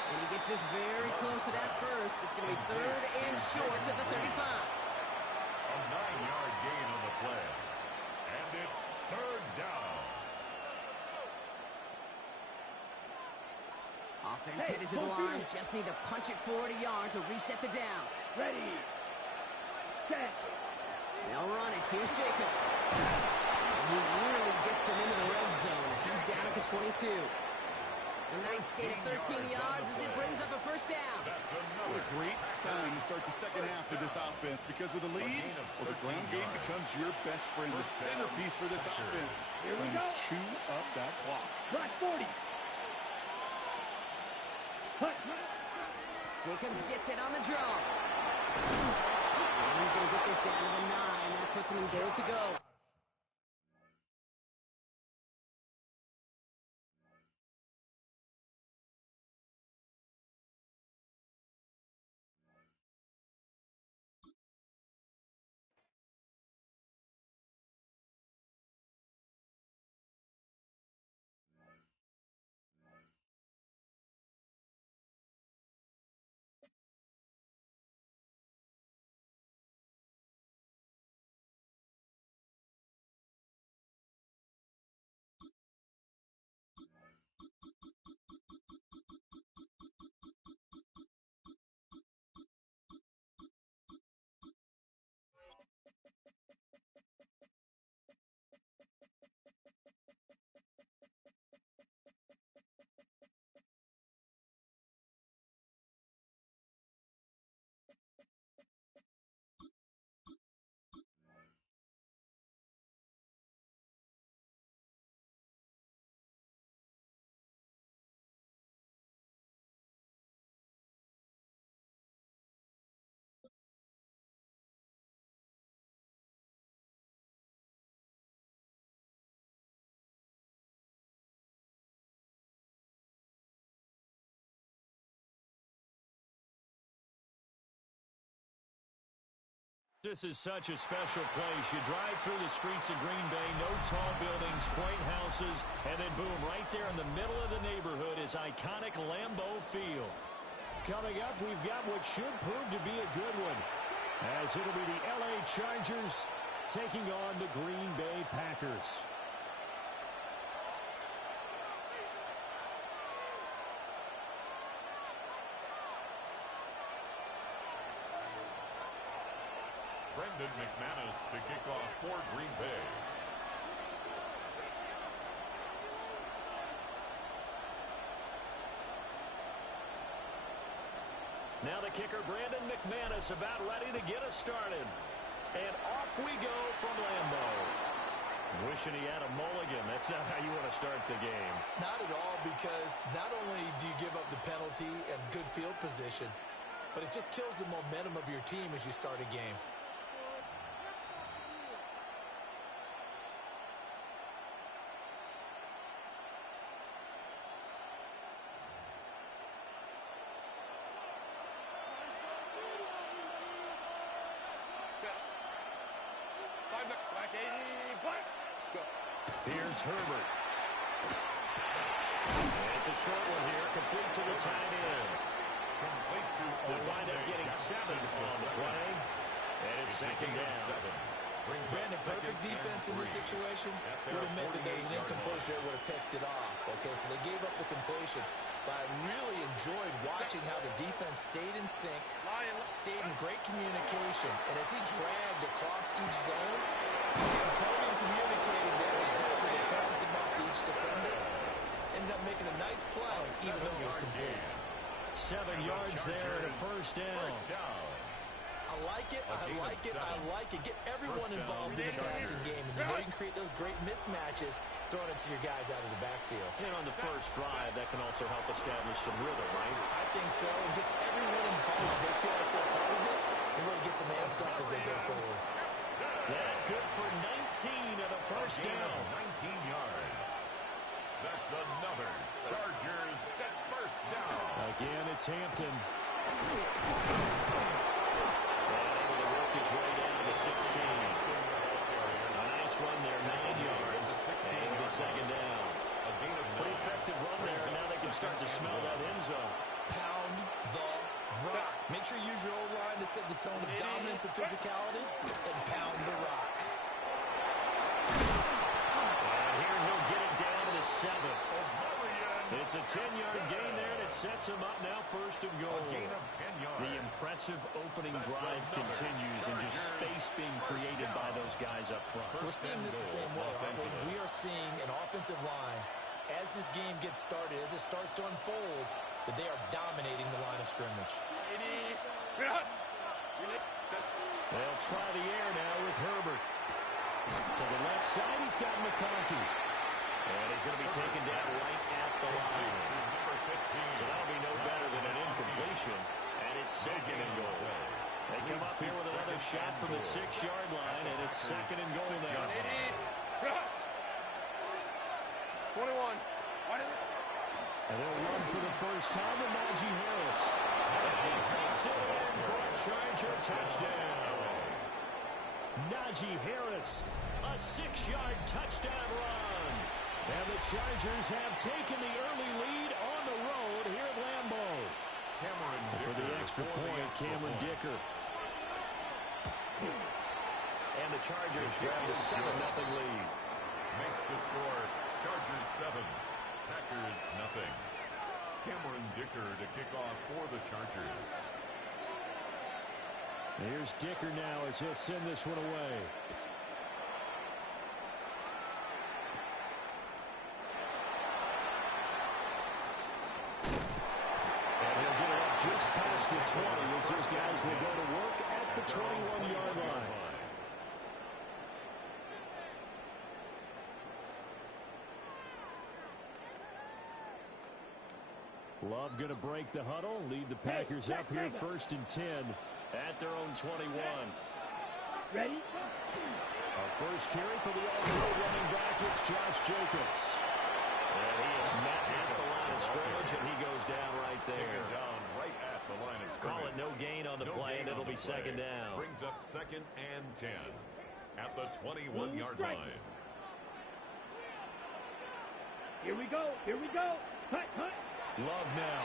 And he gets this very close to that first. It's going to be third and short at the 35. A 9-yard gain on the play. And it's third down. Offense Hey, headed to the go line. through. Just need to punch it forward a yard to reset the downs. Ready. Set. They'll run it. Here's Jacobs. And he nearly gets them into the red zone as he's down at the 22. A nice gain of 13 yards as it brings up a first down. That's What another a great sign to start the second half of this offense, because with a lead, well, the ground game becomes your best friend, the centerpiece for this offense. Here we Trying go. to chew up that clock. Right 40. Hut. Jacobs gets it on the draw. And he's going to get this down to the 9. That puts him in goal to go. This is such a special place. You drive through the streets of Green Bay, no tall buildings, quaint houses, and then boom, right there in the middle of the neighborhood is iconic Lambeau Field. Coming up, we've got what should prove to be a good one, as it'll be the LA Chargers taking on the Green Bay Packers. Brendan McManus to kick off for Green Bay. Now the kicker, Brandon McManus, about ready to get us started. And off we go from Lambeau. Wishing he had a mulligan. That's not how you want to start the game. Not at all, because not only do you give up the penalty and good field position, but it just kills the momentum of your team as you start a game. Here's Herbert. And it's a short one here, complete to the tight end. They'll wind up getting 7 on the play. And it's second down. Brandon, perfect defense in this situation would have meant that there was an incompletion that would have picked it off. Okay, so they gave up the completion. But I really enjoyed watching how the defense stayed in sync, stayed in great communication. And as he dragged across each zone, you see him pointing, communicating there. He was, and he passed him off to each defender. Ended up making a nice play, even though it was complete. 7 yards there and a first down. I like it, I like it, I like it. Get everyone involved in the passing game. And you know you can create those great mismatches throwing it to your guys out of the backfield. And on the first drive, that can also help establish some rhythm, right? I think so. It gets everyone involved. They feel like they're part of it. It really gets them amped up as they go forward. That good for 19 and a first down. 19 yards. That's another Chargers at first down. Again, it's Hampton. Able to work his way down to 16. A nice run there, 9 yards. And the second down. Pretty effective run there, and now they can start to smell that end zone. Pound the rock. Make sure you use your O-line to set the tone of dominance and physicality, and pound the rock. And here he'll get it down to the 7. It's a 10-yard gain there, and it sets him up now first and goal. Gain of 10 yards. The impressive opening drive continues, and just space being created by those guys up front. We're seeing this the same way, aren't we? We are seeing an offensive line, as this game gets started, as it starts to unfold, that they are dominating the line of scrimmage. They'll try the air now with Herbert. To the left side, he's got McConkey. And he's going to be taken down right at the line. So that'll be no better than an incompletion. And it's second and goal. They come up here with another shot from the 6-yard line, and it's second and goal now. 21. And they'll run for the first time with Najee Harris. And he takes it in for a Charger touchdown. Najee Harris, a 6-yard touchdown run. And the Chargers have taken the early lead on the road here at Lambeau. For the extra point, Cameron Dicker. And the Chargers grab the 7-0 lead. Makes the score Chargers 7, Packers nothing. Cameron Dicker to kick off for the Chargers. Here's Dicker now as he'll send this one away. And he'll get it up just past the 20 as his guys will go to work at the 21-yard line. Love going to break the huddle, lead the Packers up here first and 10 at their own 21. Ready? Our first carry for the all-pro running back, it's Josh Jacobs. And he is met at the line of scrimmage, and he goes down right there. Taken down right at the line of Call scrimmage. it no gain on the play, and it'll be second down. Brings up 2nd and 10 at the 21-yard line. Here we go. Here we go. Hut, hut. Love now.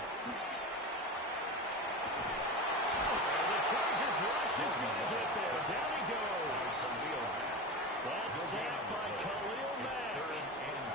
And the Chargers rush is going to get there. Down he goes. That's sacked by Khalil Mack. 3rd and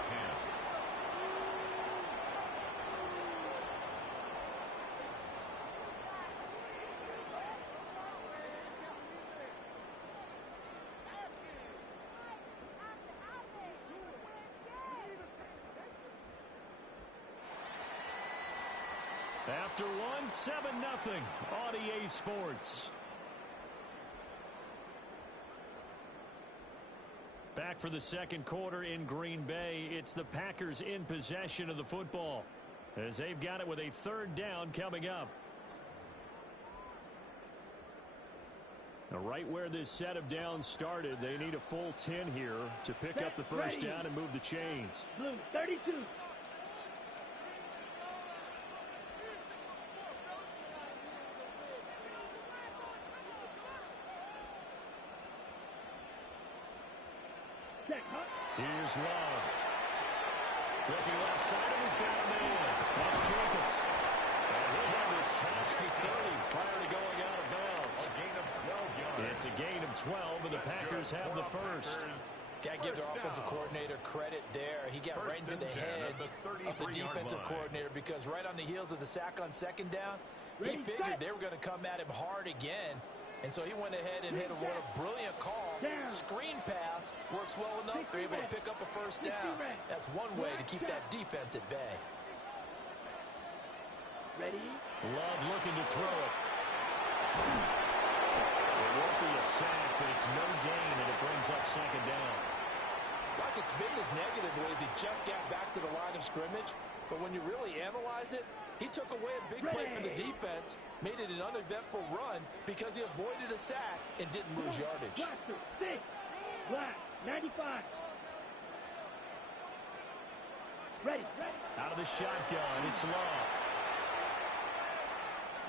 10. After one, 7-0 on EA Sports. Back for the second quarter in Green Bay. It's the Packers in possession of the football as they've got it with a 3rd down coming up. Now, right where this set of downs started, they need a full 10 here to pick up the first down and move the chains. Blue, 32. Here's Love. Looking left side, and he's got a man. That's Jacobs. And he'll have this past the 30 prior to going out of bounds. A gain of 12 yards. It's a gain of 12, and the Packers have the first. Got to give their offensive coordinator credit there. He got right into the head of the defensive coordinator because right on the heels of the sack on 2nd down, he figured they were going to come at him hard again. And so he went ahead and hit what a brilliant call. Screen pass works well enough. They're able to pick up a first down. That's one way to keep that defense at bay. Ready? Love looking to throw it. It won't be a sack, but it's no gain, and it brings up 2nd down. It's been this negative ways. He just got back to the line of scrimmage. But when you really analyze it, he took away a big play for the defense, made it an uneventful run because he avoided a sack and didn't lose yardage. Blaster, 6. Black, 95. Ready. Out of the shotgun, it's Love.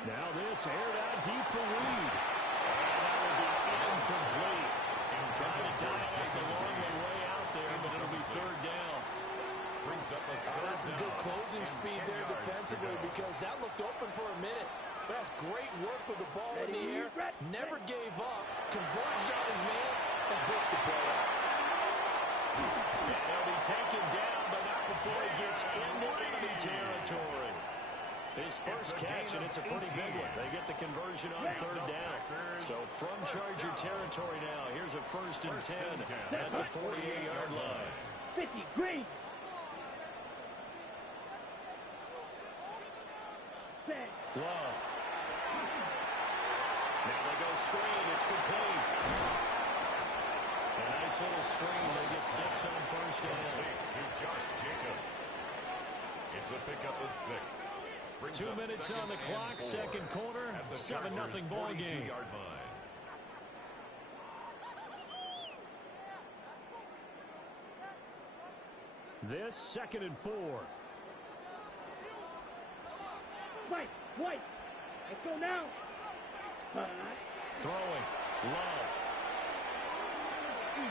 Now this aired out deep for Reed. And that will be incomplete. Trying to dial up the long way out there, but it'll be 3rd down. Brings up a That's some good closing speed there defensively because that looked open for a minute. But that's great work with the ball in the air. Never gave up, converged on his man, and broke the play up. And he'll be taken down, but not before he gets into enemy territory. His first catch, and it's a pretty big one. They get the conversion on 3rd down. So from Charger territory now, here's a 1st and 10 at the 48-yard line. 50, green. Love. Now they go screen. It's complete. A nice little screen. They get 6 on 1st down. to Josh Jacobs. It's a pickup of 6. 2 minutes on the clock, 2nd quarter, 7-0 ball game. Yard line. This 2nd and 4. White. Let's go now. Throwing. Love. He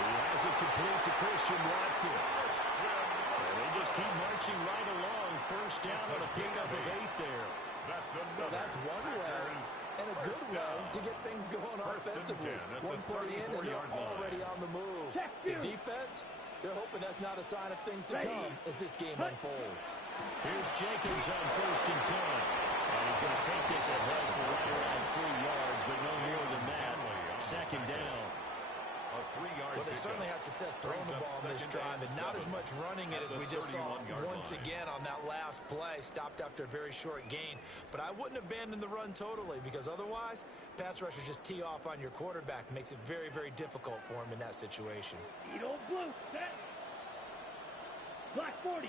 has it complete to Christian Watson. And they just keep marching right along. 1st down on a pickup of 8 there. That's one way and a good way to get things going offensively. 1 play in and they're already on the move. The defense, they're hoping that's not a sign of things to come as this game unfolds. Here's Jacobs on 1st and 10. And he's going to take this ahead for right around 3 yards, but no more than that. 2nd down. Well, they certainly had success throwing the ball in this drive, and not as much running it as we just saw once again on that last play. Stopped after a very short gain. But I wouldn't abandon the run totally, because otherwise, pass rushers just tee off on your quarterback. Makes it very, very difficult for him in that situation. Edo blue, set. Black 40.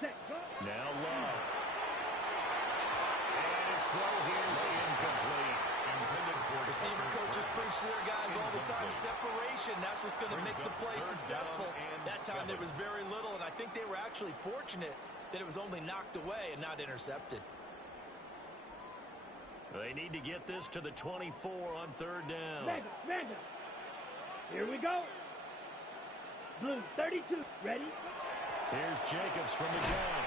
Set, go. Now Love. And his throw here is incomplete. Receiver coaches preach to their guys all the time. Separation, that's what's going to make the play successful. That time there was very little, and I think they were actually fortunate that it was only knocked away and not intercepted. They need to get this to the 24 on third down. Mega. Here we go. Blue 32. Ready? Here's Jacobs from the gun.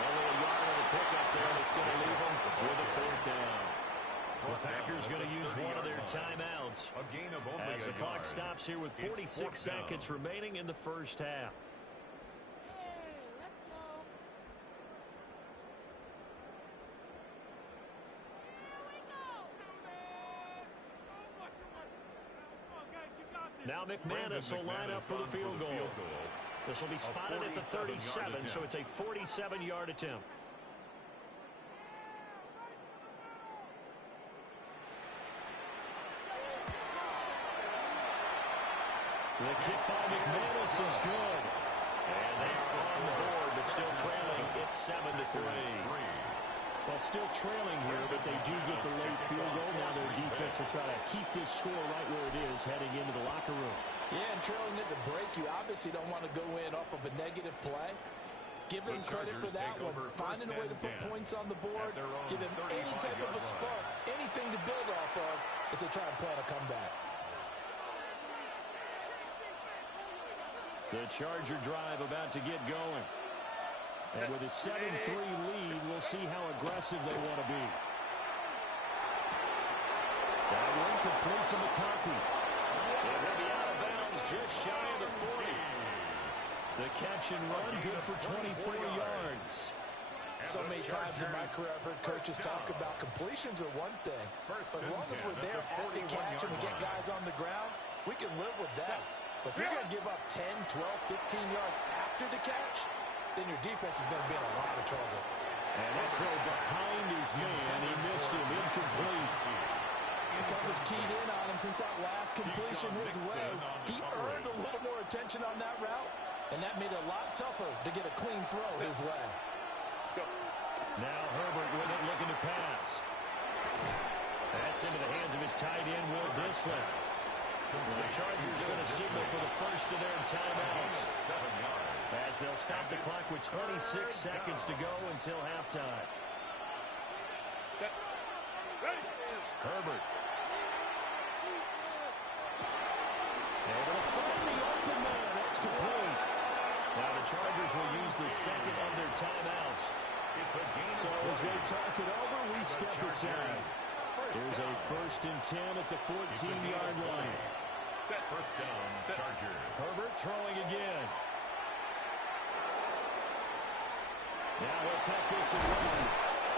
Only a yard on the pickup there, and it's going to leave them with a fourth down. The Packers going to use one of their timeouts as the clock stops here with 46 seconds remaining in the first half. Now McManus will line up for the field goal. This will be spotted at the 37, so it's a 47-yard attempt. The kick by McManus is good. And they're on the board, but still trailing. It's 7-3. Well, still trailing here, but they do get the late field goal. Now their defense will try to keep this score right where it is heading into the locker room. Yeah, and trailing at the break, you obviously don't want to go in off of a negative play. Give them credit for that one. Finding a way to put points on the board, give them any type of a spark, anything to build off of as they try and plan a comeback. The Charger drive about to get going. And with a 7-3 lead, we'll see how aggressive they want to be. That one complete to McConkey. It will be out of bounds just shy of the 40. The catch and run good for 24 yards. So many times in my career I've heard coaches talk about completions are one thing. But as long as we're there at the catch and we get guys on the ground, we can live with that. But if you're going to give up 10, 12, 15 yards after the catch, then your defense is going to be in a lot of trouble. And that throw behind his man, he missed him, incomplete. The coverage keyed in on him since that last completion his way. He earned a little more attention on that route, and that made it a lot tougher to get a clean throw his way. Now Herbert with it, looking to pass. That's into the hands of his tight end, Will Dissler. The Chargers going to signal for the first of their timeouts, as they'll stop the clock with 26 seconds to go until halftime. Herbert. Able to find the open man. That's complete. Now the Chargers will use the second of their timeouts. So as they talk it over, we step aside. There's a 1st and 10 at the 14-yard line. First down, Charger. Herbert throwing again. Now he'll take this and run.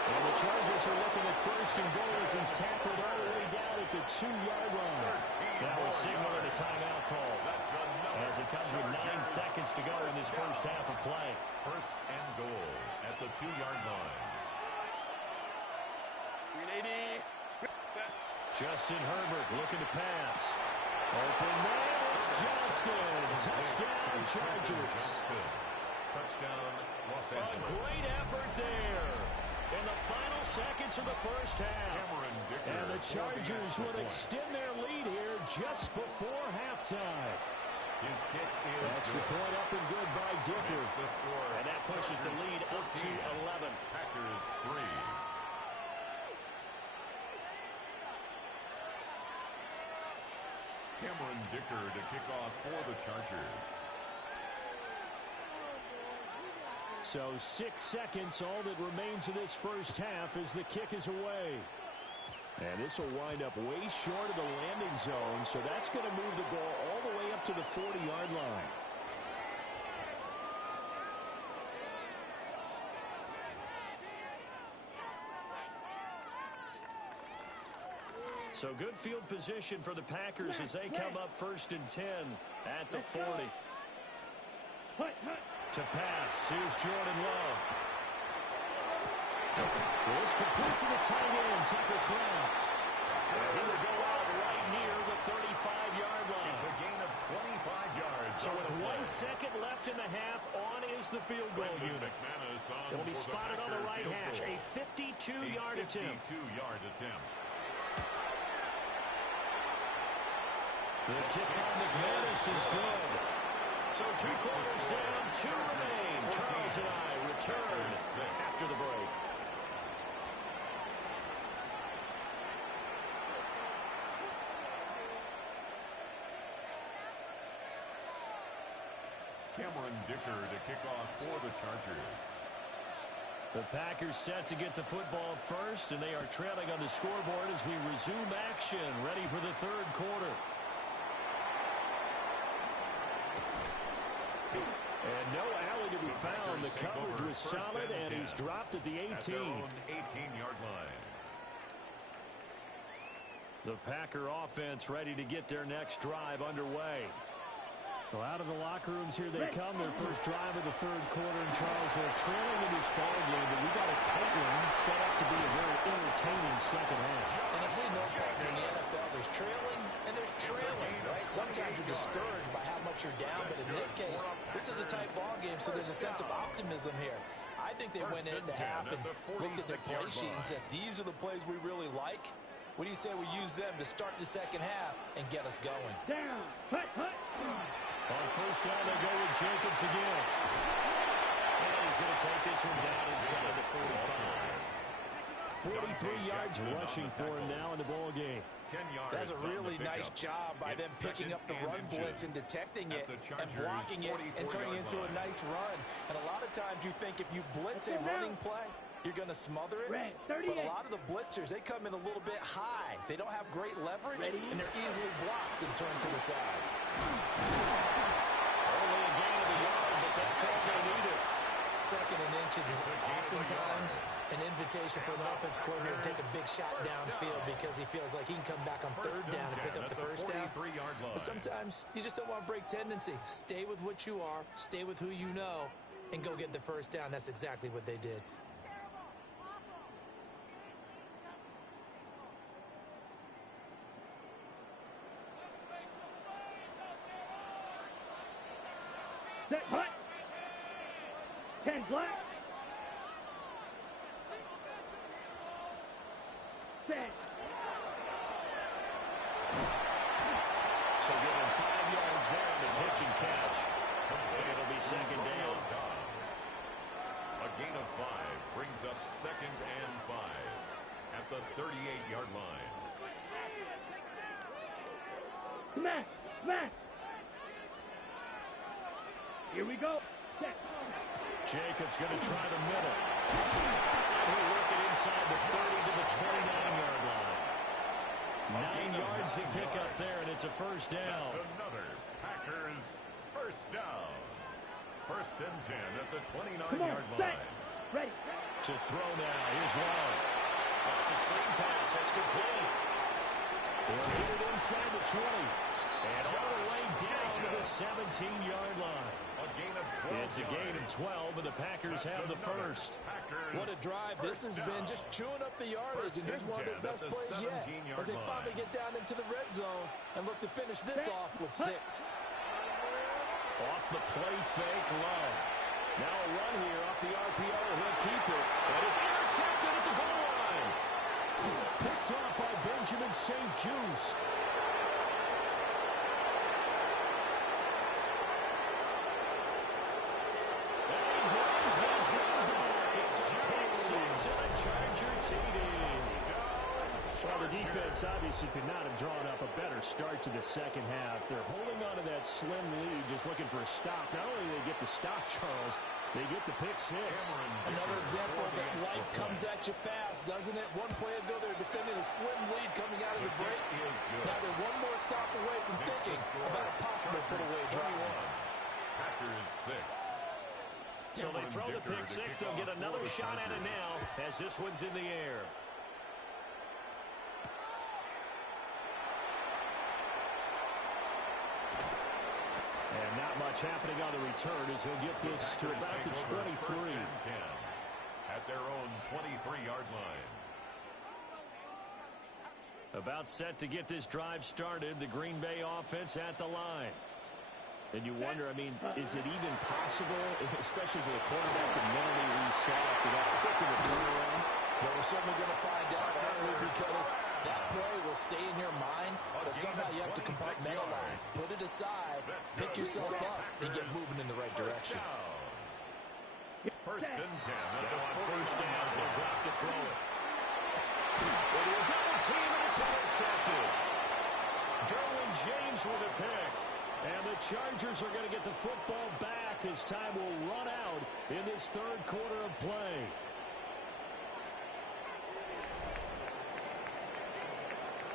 And the Chargers are looking at 1st and goal as he's tackled all the way down at the 2-yard line. Now we're signaling a timeout call as it comes with 9 seconds to go in this first half of play. 1st and goal at the 2-yard line. Justin Herbert looking to pass. Open man, it's Johnston. Touchdown, Chargers. Touchdown, Los Angeles. A great effort there in the final seconds of the first half. And the Chargers would extend their lead here just before halftime. His kick is Extra point up and good by Dicker. And that pushes the lead up to 11. Packers 3. Cameron Dicker to kick off for the Chargers. So 6 seconds, all that remains of this first half as the kick is away. And this will wind up way short of the landing zone, so that's going to move the ball all the way up to the 40-yard line. So good field position for the Packers as they come up 1st and 10 at the 40. To pass, here's Jordan Love. This complete to the tight end, Tucker Kraft. And he will go out right near the 35-yard line. It's a gain of 25 yards. So with 1 second left in the half, on is the field goal unit. It will be spotted on the right hash, a 52-yard attempt. 52-yard attempt. The kick on McManus is good. So 2 quarters down, 2 remain. Charles and I return after the break. Cameron Dicker to kick off for the Chargers. The Packers set to get the football first, and they are trailing on the scoreboard as we resume action, ready for the 3rd quarter. And no alley to be found. The coverage was solid, and he's dropped at the 18. At their own 18-yard line. The Packer offense ready to get their next drive underway. Well, out of the locker rooms here they come. Their first drive of the 3rd quarter. And Charles, they're trailing in this ball game, but we got a tight one set up to be a very entertaining second half. And as we know, partner, in the NFL, there's trailing and there's trailing, right? Sometimes you're discouraged by how much you're down, but in this case, this is a tight ball game, so there's a sense of optimism here. I think they went into half and looked at their play sheet and said, these are the plays we really like. What do you say we use them to start the second half and get us going? Down. Hut, hut. On first down, they go with Jacobs again. And he's going to take this one down inside the 45. 43 yards rushing for him now in the ball game. 10 yards. That's a really nice job by them picking up the run blitz and detecting it and blocking it and turning it into a nice run. And a lot of times you think if you blitz a running play, you're going to smother it. But a lot of the blitzers, they come in a little bit high. They don't have great leverage, and they're easily blocked and turned to the side. Only a gain of a yard, but that's all they needed. 2nd and inches is oftentimes an invitation for an offense coordinator to take a big shot downfield because he feels like he can come back on 3rd down and pick up the first down. But sometimes you just don't want to break tendency. Stay with what you are, stay with who you know, and go get the first down. That's exactly what they did. Set, hut. 10 black. Set. So give him 5 yards there on the pitch and catch. And it'll be 2nd down. A gain of 5 brings up 2nd and 5 at the 38-yard line. Smash. Smash. Here we go. Set. Jacobs going to try the middle. And he'll work it inside the 30 to the 29-yard line. 9 yards to pick up there, and it's a first down. That's another Packers first down. 1st and 10 at the 29-yard line. Ready. To throw now. Here's Love. That's a screen pass. That's complete. They'll get it inside the 20. And all the way down to the 17-yard line. It's a gain of 12, and the Packers have the first. What a drive. This has been just chewing up the yardage, and here's one of their best plays yet as they finally get down into the red zone and look to finish this off with 6. Off the play fake, Love. Now a run here off the RPO. He'll keep it. And it's intercepted at the goal line. Picked off by Benjamin St. Juste. Well, the defense obviously could not have drawn up a better start to the second half. They're holding on to that slim lead, just looking for a stop. Not only do they get the stop, Charles, they get the pick 6. Another example that life comes at you fast, doesn't it? One play ago, they're defending a slim lead coming out of the break. Now they're one more stop away from thinking about a possible put-away drive. Packers 6. So they throw the pick 6. They'll get another shot at it now as this one's in the air. And not much happening on the return as he'll get this to about the 23. At their own 23-yard line. About set to get this drive started. The Green Bay offense at the line. And you wonder, I mean, is it even possible, especially for the quarterback, to mentally reset after that quick of a turnaround? Well, we're certainly going to find out, aren't we? Because that play will stay in your mind, but somehow you have to compartmentalize. Put it aside, pick yourself up, and get moving in the right direction. First and 10. Now on first down, they'll drop to throw it. They do a double team, and it's intercepted. Derwin James with a pick. And the Chargers are going to get the football back as time will run out in this third quarter of play.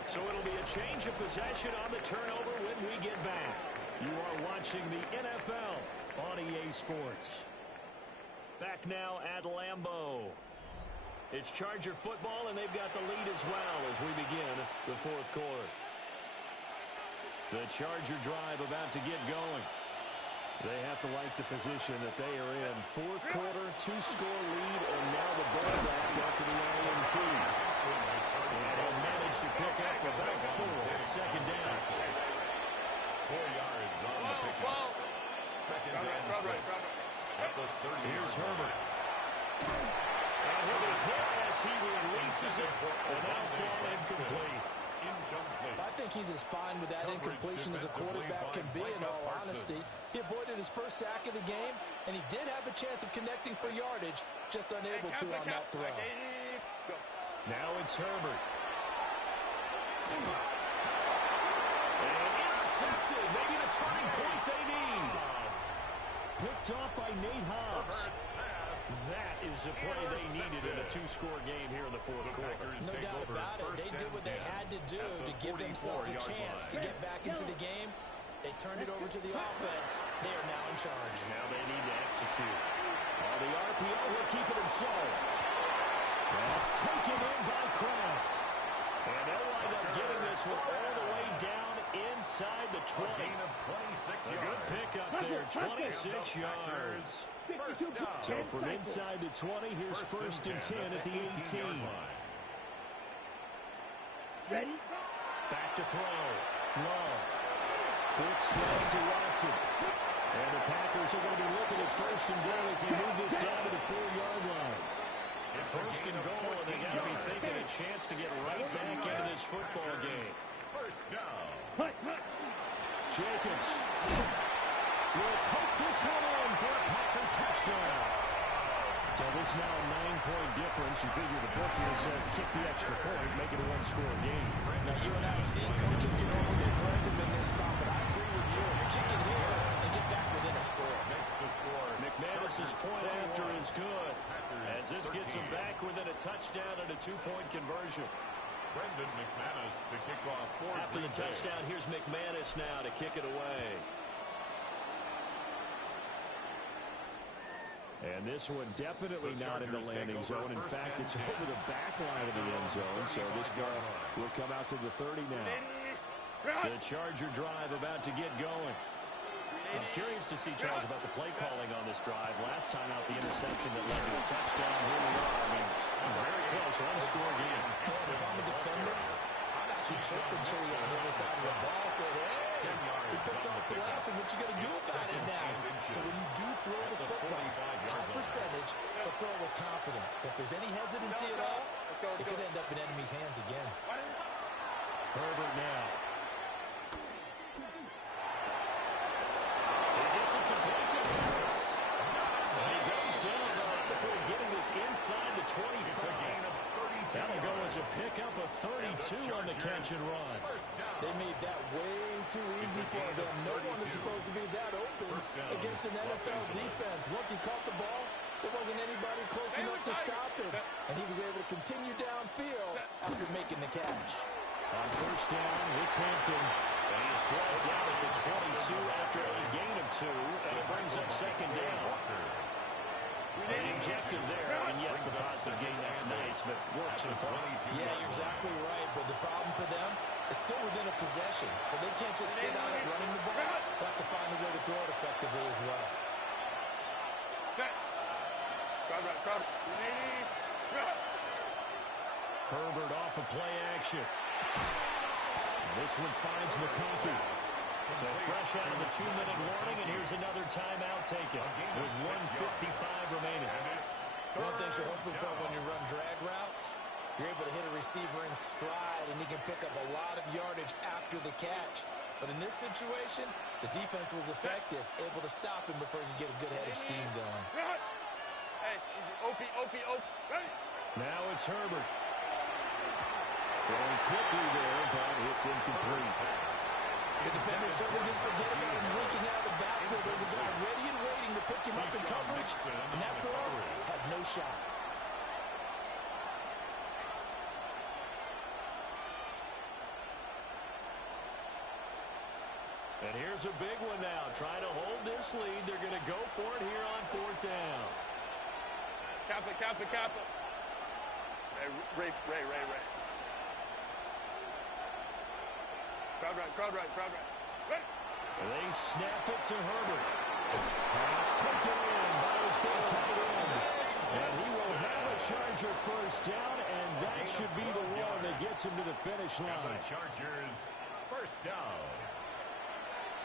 So it'll be a change of possession on the turnover when we get back. You are watching the NFL on EA Sports. Back now at Lambeau. It's Charger football, and they've got the lead as well as we begin the fourth quarter. The Charger drive about to get going. They have to like the position that they are in. Fourth quarter, 2-score lead, and now the ball back after the INT. And he'll manage to pick up about 4 at second down. 4 yards on the pickup. Second down, 6. At the 30. Here's Herbert. And he'll be hit as he releases it, and now fall incomplete. I think he's as fine with that incompletion as a quarterback can be, in all honesty. He avoided his first sack of the game, and he did have a chance of connecting for yardage, just unable to on that throw. Now it's Herbert. And intercepted. Maybe the turning point they need. Picked off by Nate Hobbs. That is the play they needed in a 2-score game here in the fourth quarter. No doubt about it. They did what they had to do to give themselves a chance to get back into the game. They turned it over to the offense. They are now in charge. Now they need to execute. The RPO will keep it himself. That's taken in by Kraft. And they'll wind up getting this one all the way down inside the 20. A good pickup there, 26 yards. So from inside the 20, here's first and 10 at the 18. Ready? Back to throw. Love. Quick snap to Watson. And the Packers are going to be looking at first and goal as they move this down to the 4-yard line. First and goal, and they got to be thinking a chance to get right back into this football game. First down. Jacobs will take this one in for a Packer touchdown. So this now a 9-point difference. You figure the book here says kick the extra point, make it a 1-score game. Now, you and I have seen coaches get overly aggressive in this spot, but I agree with you. Kick it here and get back within a score. Makes the score. McManus's point after is good, as this gets him back within a touchdown and a 2-point conversion. Brendan McManus to kick off for After the touchdown, here's McManus now to kick it away. And this one definitely not in the landing zone. In fact, it's over the back line of the end zone. So this ball will come out to the 30 now. The Charger drive about to get going. I'm curious to see, Charles, about the play calling on this drive. Last time out, the interception that led to a touchdown. Here we are. I mean, very close, 1-score game. And if I'm a defender, I'm actually tripping Chili on the other side of the ball. Said, hey, he picked off the last one. What you going to do about it now? So when you do throw the football, high percentage, but throw with confidence. If there's any hesitancy at all, it could end up in enemy's hands again. Herbert now. He gets it complete to Harris. And he goes down before getting this inside the 25. That'll go as a pickup of 32 on the catch and run. They made that way too easy for them. No one is supposed to be that open against an NFL defense. Once he caught the ball, there wasn't anybody close enough to stop him. And he was able to continue downfield after making the catch. On first down, it's Hampton. And he's brought down at the 22 after a gain of 2. And it brings up second down. An objective there. And yes, the positive gain, that's nice, but works in front. Yeah, you're exactly right. But the problem for them is still within a possession. So they can't just sit on it running the ball. They have to find a way to throw it effectively as well. Herbert off of play action. This one finds McConkey. So fresh out of the 2-minute warning, and here's another timeout taken with 1:55 remaining. One of the things you're hoping for when you run drag routes You're able to hit a receiver in stride, and he can pick up a lot of yardage after the catch. But in this situation, the defense was effective, able to stop him before he could get a good head of steam going. Hey, easy. OP. Ready? Now it's Herbert. Throwing quickly there, but it's incomplete. The defender certainly didn't forget about him leaking out of the backfield. There's a guy ready and waiting to pick him up in coverage, and that throw had no shot. And here's a big one now. Trying to hold this lead. They're going to go for it here on 4th down. Cap it. Ray. Crowd right. Ready? And they snap it to Herbert. And it's taken in by his big tight end. And he will have a Charger first down, and that should be the one that gets him to the finish line. And the Chargers first down.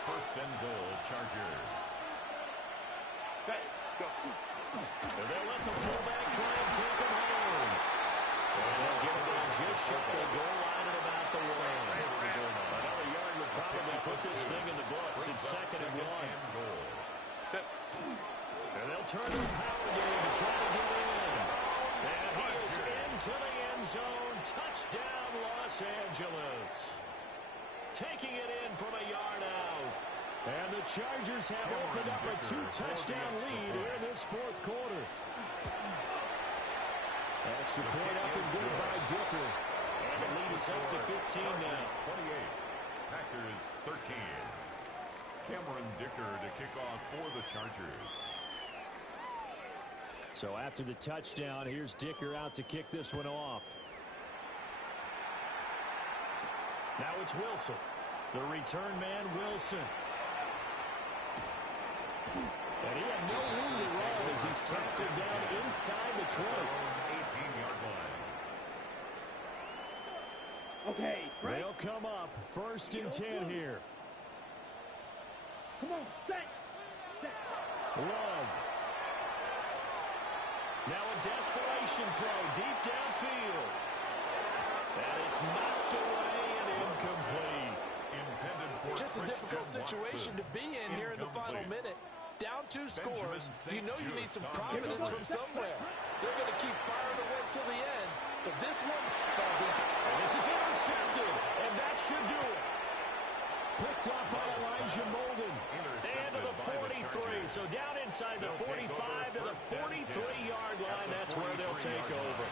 First and goal, Chargers. Set. Go. And they'll let the fullback try and take him home. And they'll get him down just shy of the goal line at about the one. Another yard would probably put this thing in the books. It's 2nd and 1. Set. And they'll turn the power game to try to get in. And he is into the end zone. Touchdown, Los Angeles. Taking it in from a yard out. And the Chargers have opened up a 2-touchdown lead here in this 4th quarter. Extra point up and good by Dicker. And the lead is up to 15 now. 28. Packers 13. Cameron Dicker to kick off for the Chargers. So after the touchdown, here's Dicker out to kick this one off. Now it's Wilson. The return man, Wilson. And he had no room to run as he's tackled down inside the 20. 18-yard line. Okay, right. They'll come up 1st and 10 here. Come on, set. Love. Now a desperation throw deep downfield. And it's knocked away and incomplete. Intended for Just a difficult situation to be in here in the final minute. Down 2 scores, you know you need some providence from somewhere. They're going to keep firing away till the end, but this one falls in. And this is intercepted, and that should do it. Picked up by Elijah Molden. And to the 43, so down inside the 45 to the 43-yard line. That's where they'll take over.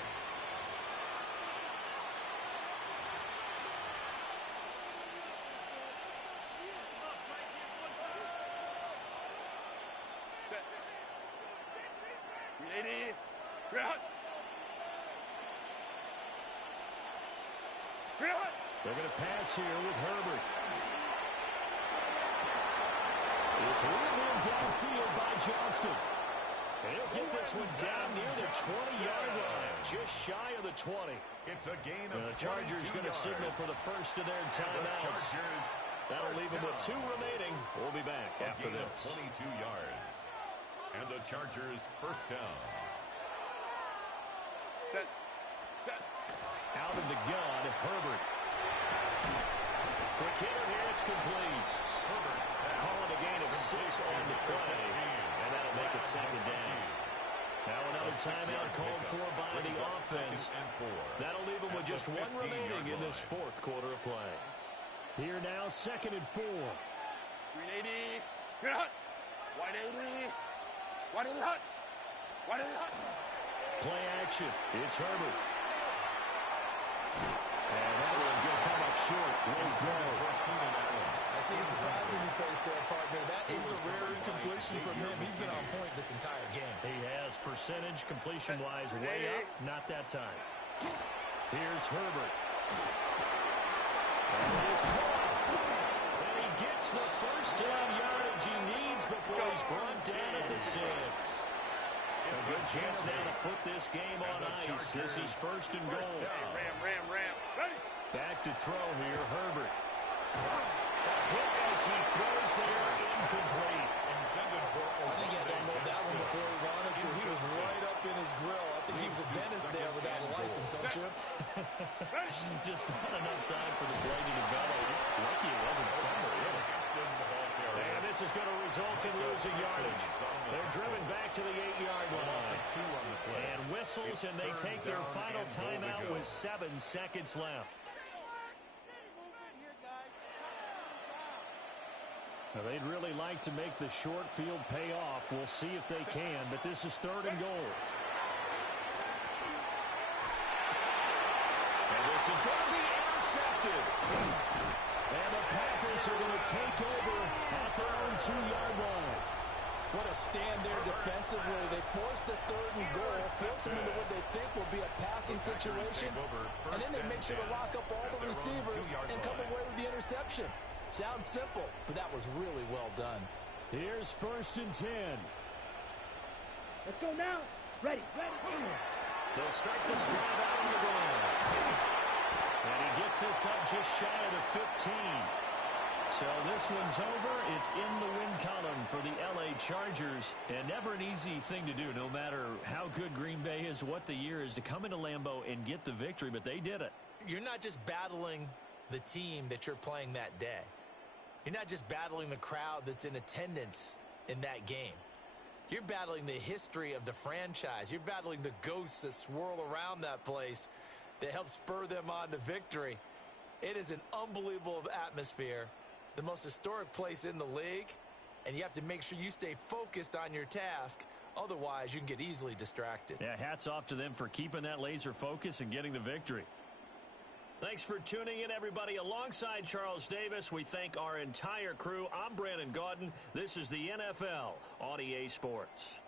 Ready? Ready? They're going to pass here with Herbert. It's reeled in downfield by Johnston. And he'll get this one down near the 20-yard line, just shy of the 20. It's a gain of the Chargers going to signal for the first of their timeouts. That'll leave them with 2 remaining. We'll be back after this. 22 yards. And the Chargers first down. Set. Out of the gun, Herbert. Quick hitter here, it's complete. Herbert calling a gain of 6 on the play, and that'll make it 2nd down. Now another timeout called for by the offense. That'll leave them with just 1 remaining in this 4th quarter of play. Here now, 2nd and 4. 380. Hot. 180. 180 hot. 180 hot. Play action. It's Herbert. And that one going to come up short. Great throw. I see the surprise in your face there, partner. That is a rare incompletion from him. He's been on point this entire game. He has percentage completion-wise way up. Not that time. Here's Herbert. And he's caught. And he gets the first down yardage he needs before he's brought down at the 6. A good chance now to put this game on ice. This is 1st and goal. Ram. Ready? Back to throw here, Herbert. Hit as he throws there, incomplete. I think he had to unload that one before he wanted to. He was right up in his grill. I think he believes a dentist there without a license, don't you? Just not enough time for the play to develop. Lucky it wasn't fumble, really. And this is going to result in losing yardage. They're driven back to the 8-yard line. And whistles, and they take their final timeout with 7 seconds left. Now, they'd really like to make the short field pay off. We'll see if they can, but this is 3rd and goal. And this is going to be intercepted. And the Packers are going to take over at their own 2-yard line. What a stand there defensively. They force the 3rd and goal, force them into what they think will be a passing situation, and then they make sure to lock up all the receivers and come away with the interception. Sounds simple, but that was really well done. Here's 1st and 10. Let's go now. Ready. They'll start this drive out on the ground. And he gets this up just shy of the 15. So this one's over. It's in the win column for the L.A. Chargers. And never an easy thing to do, no matter how good Green Bay is, what the year is, to come into Lambeau and get the victory. But they did it. You're not just battling the team that you're playing that day. You're not just battling the crowd that's in attendance in that game. You're battling the history of the franchise. You're battling the ghosts that swirl around that place that help spur them on to victory. It is an unbelievable atmosphere, the most historic place in the league, and you have to make sure you stay focused on your task. Otherwise, you can get easily distracted. Yeah, hats off to them for keeping that laser focus and getting the victory. Thanks for tuning in, everybody. Alongside Charles Davis, we thank our entire crew. I'm Brandon Gaudin. This is the NFL on EA Sports.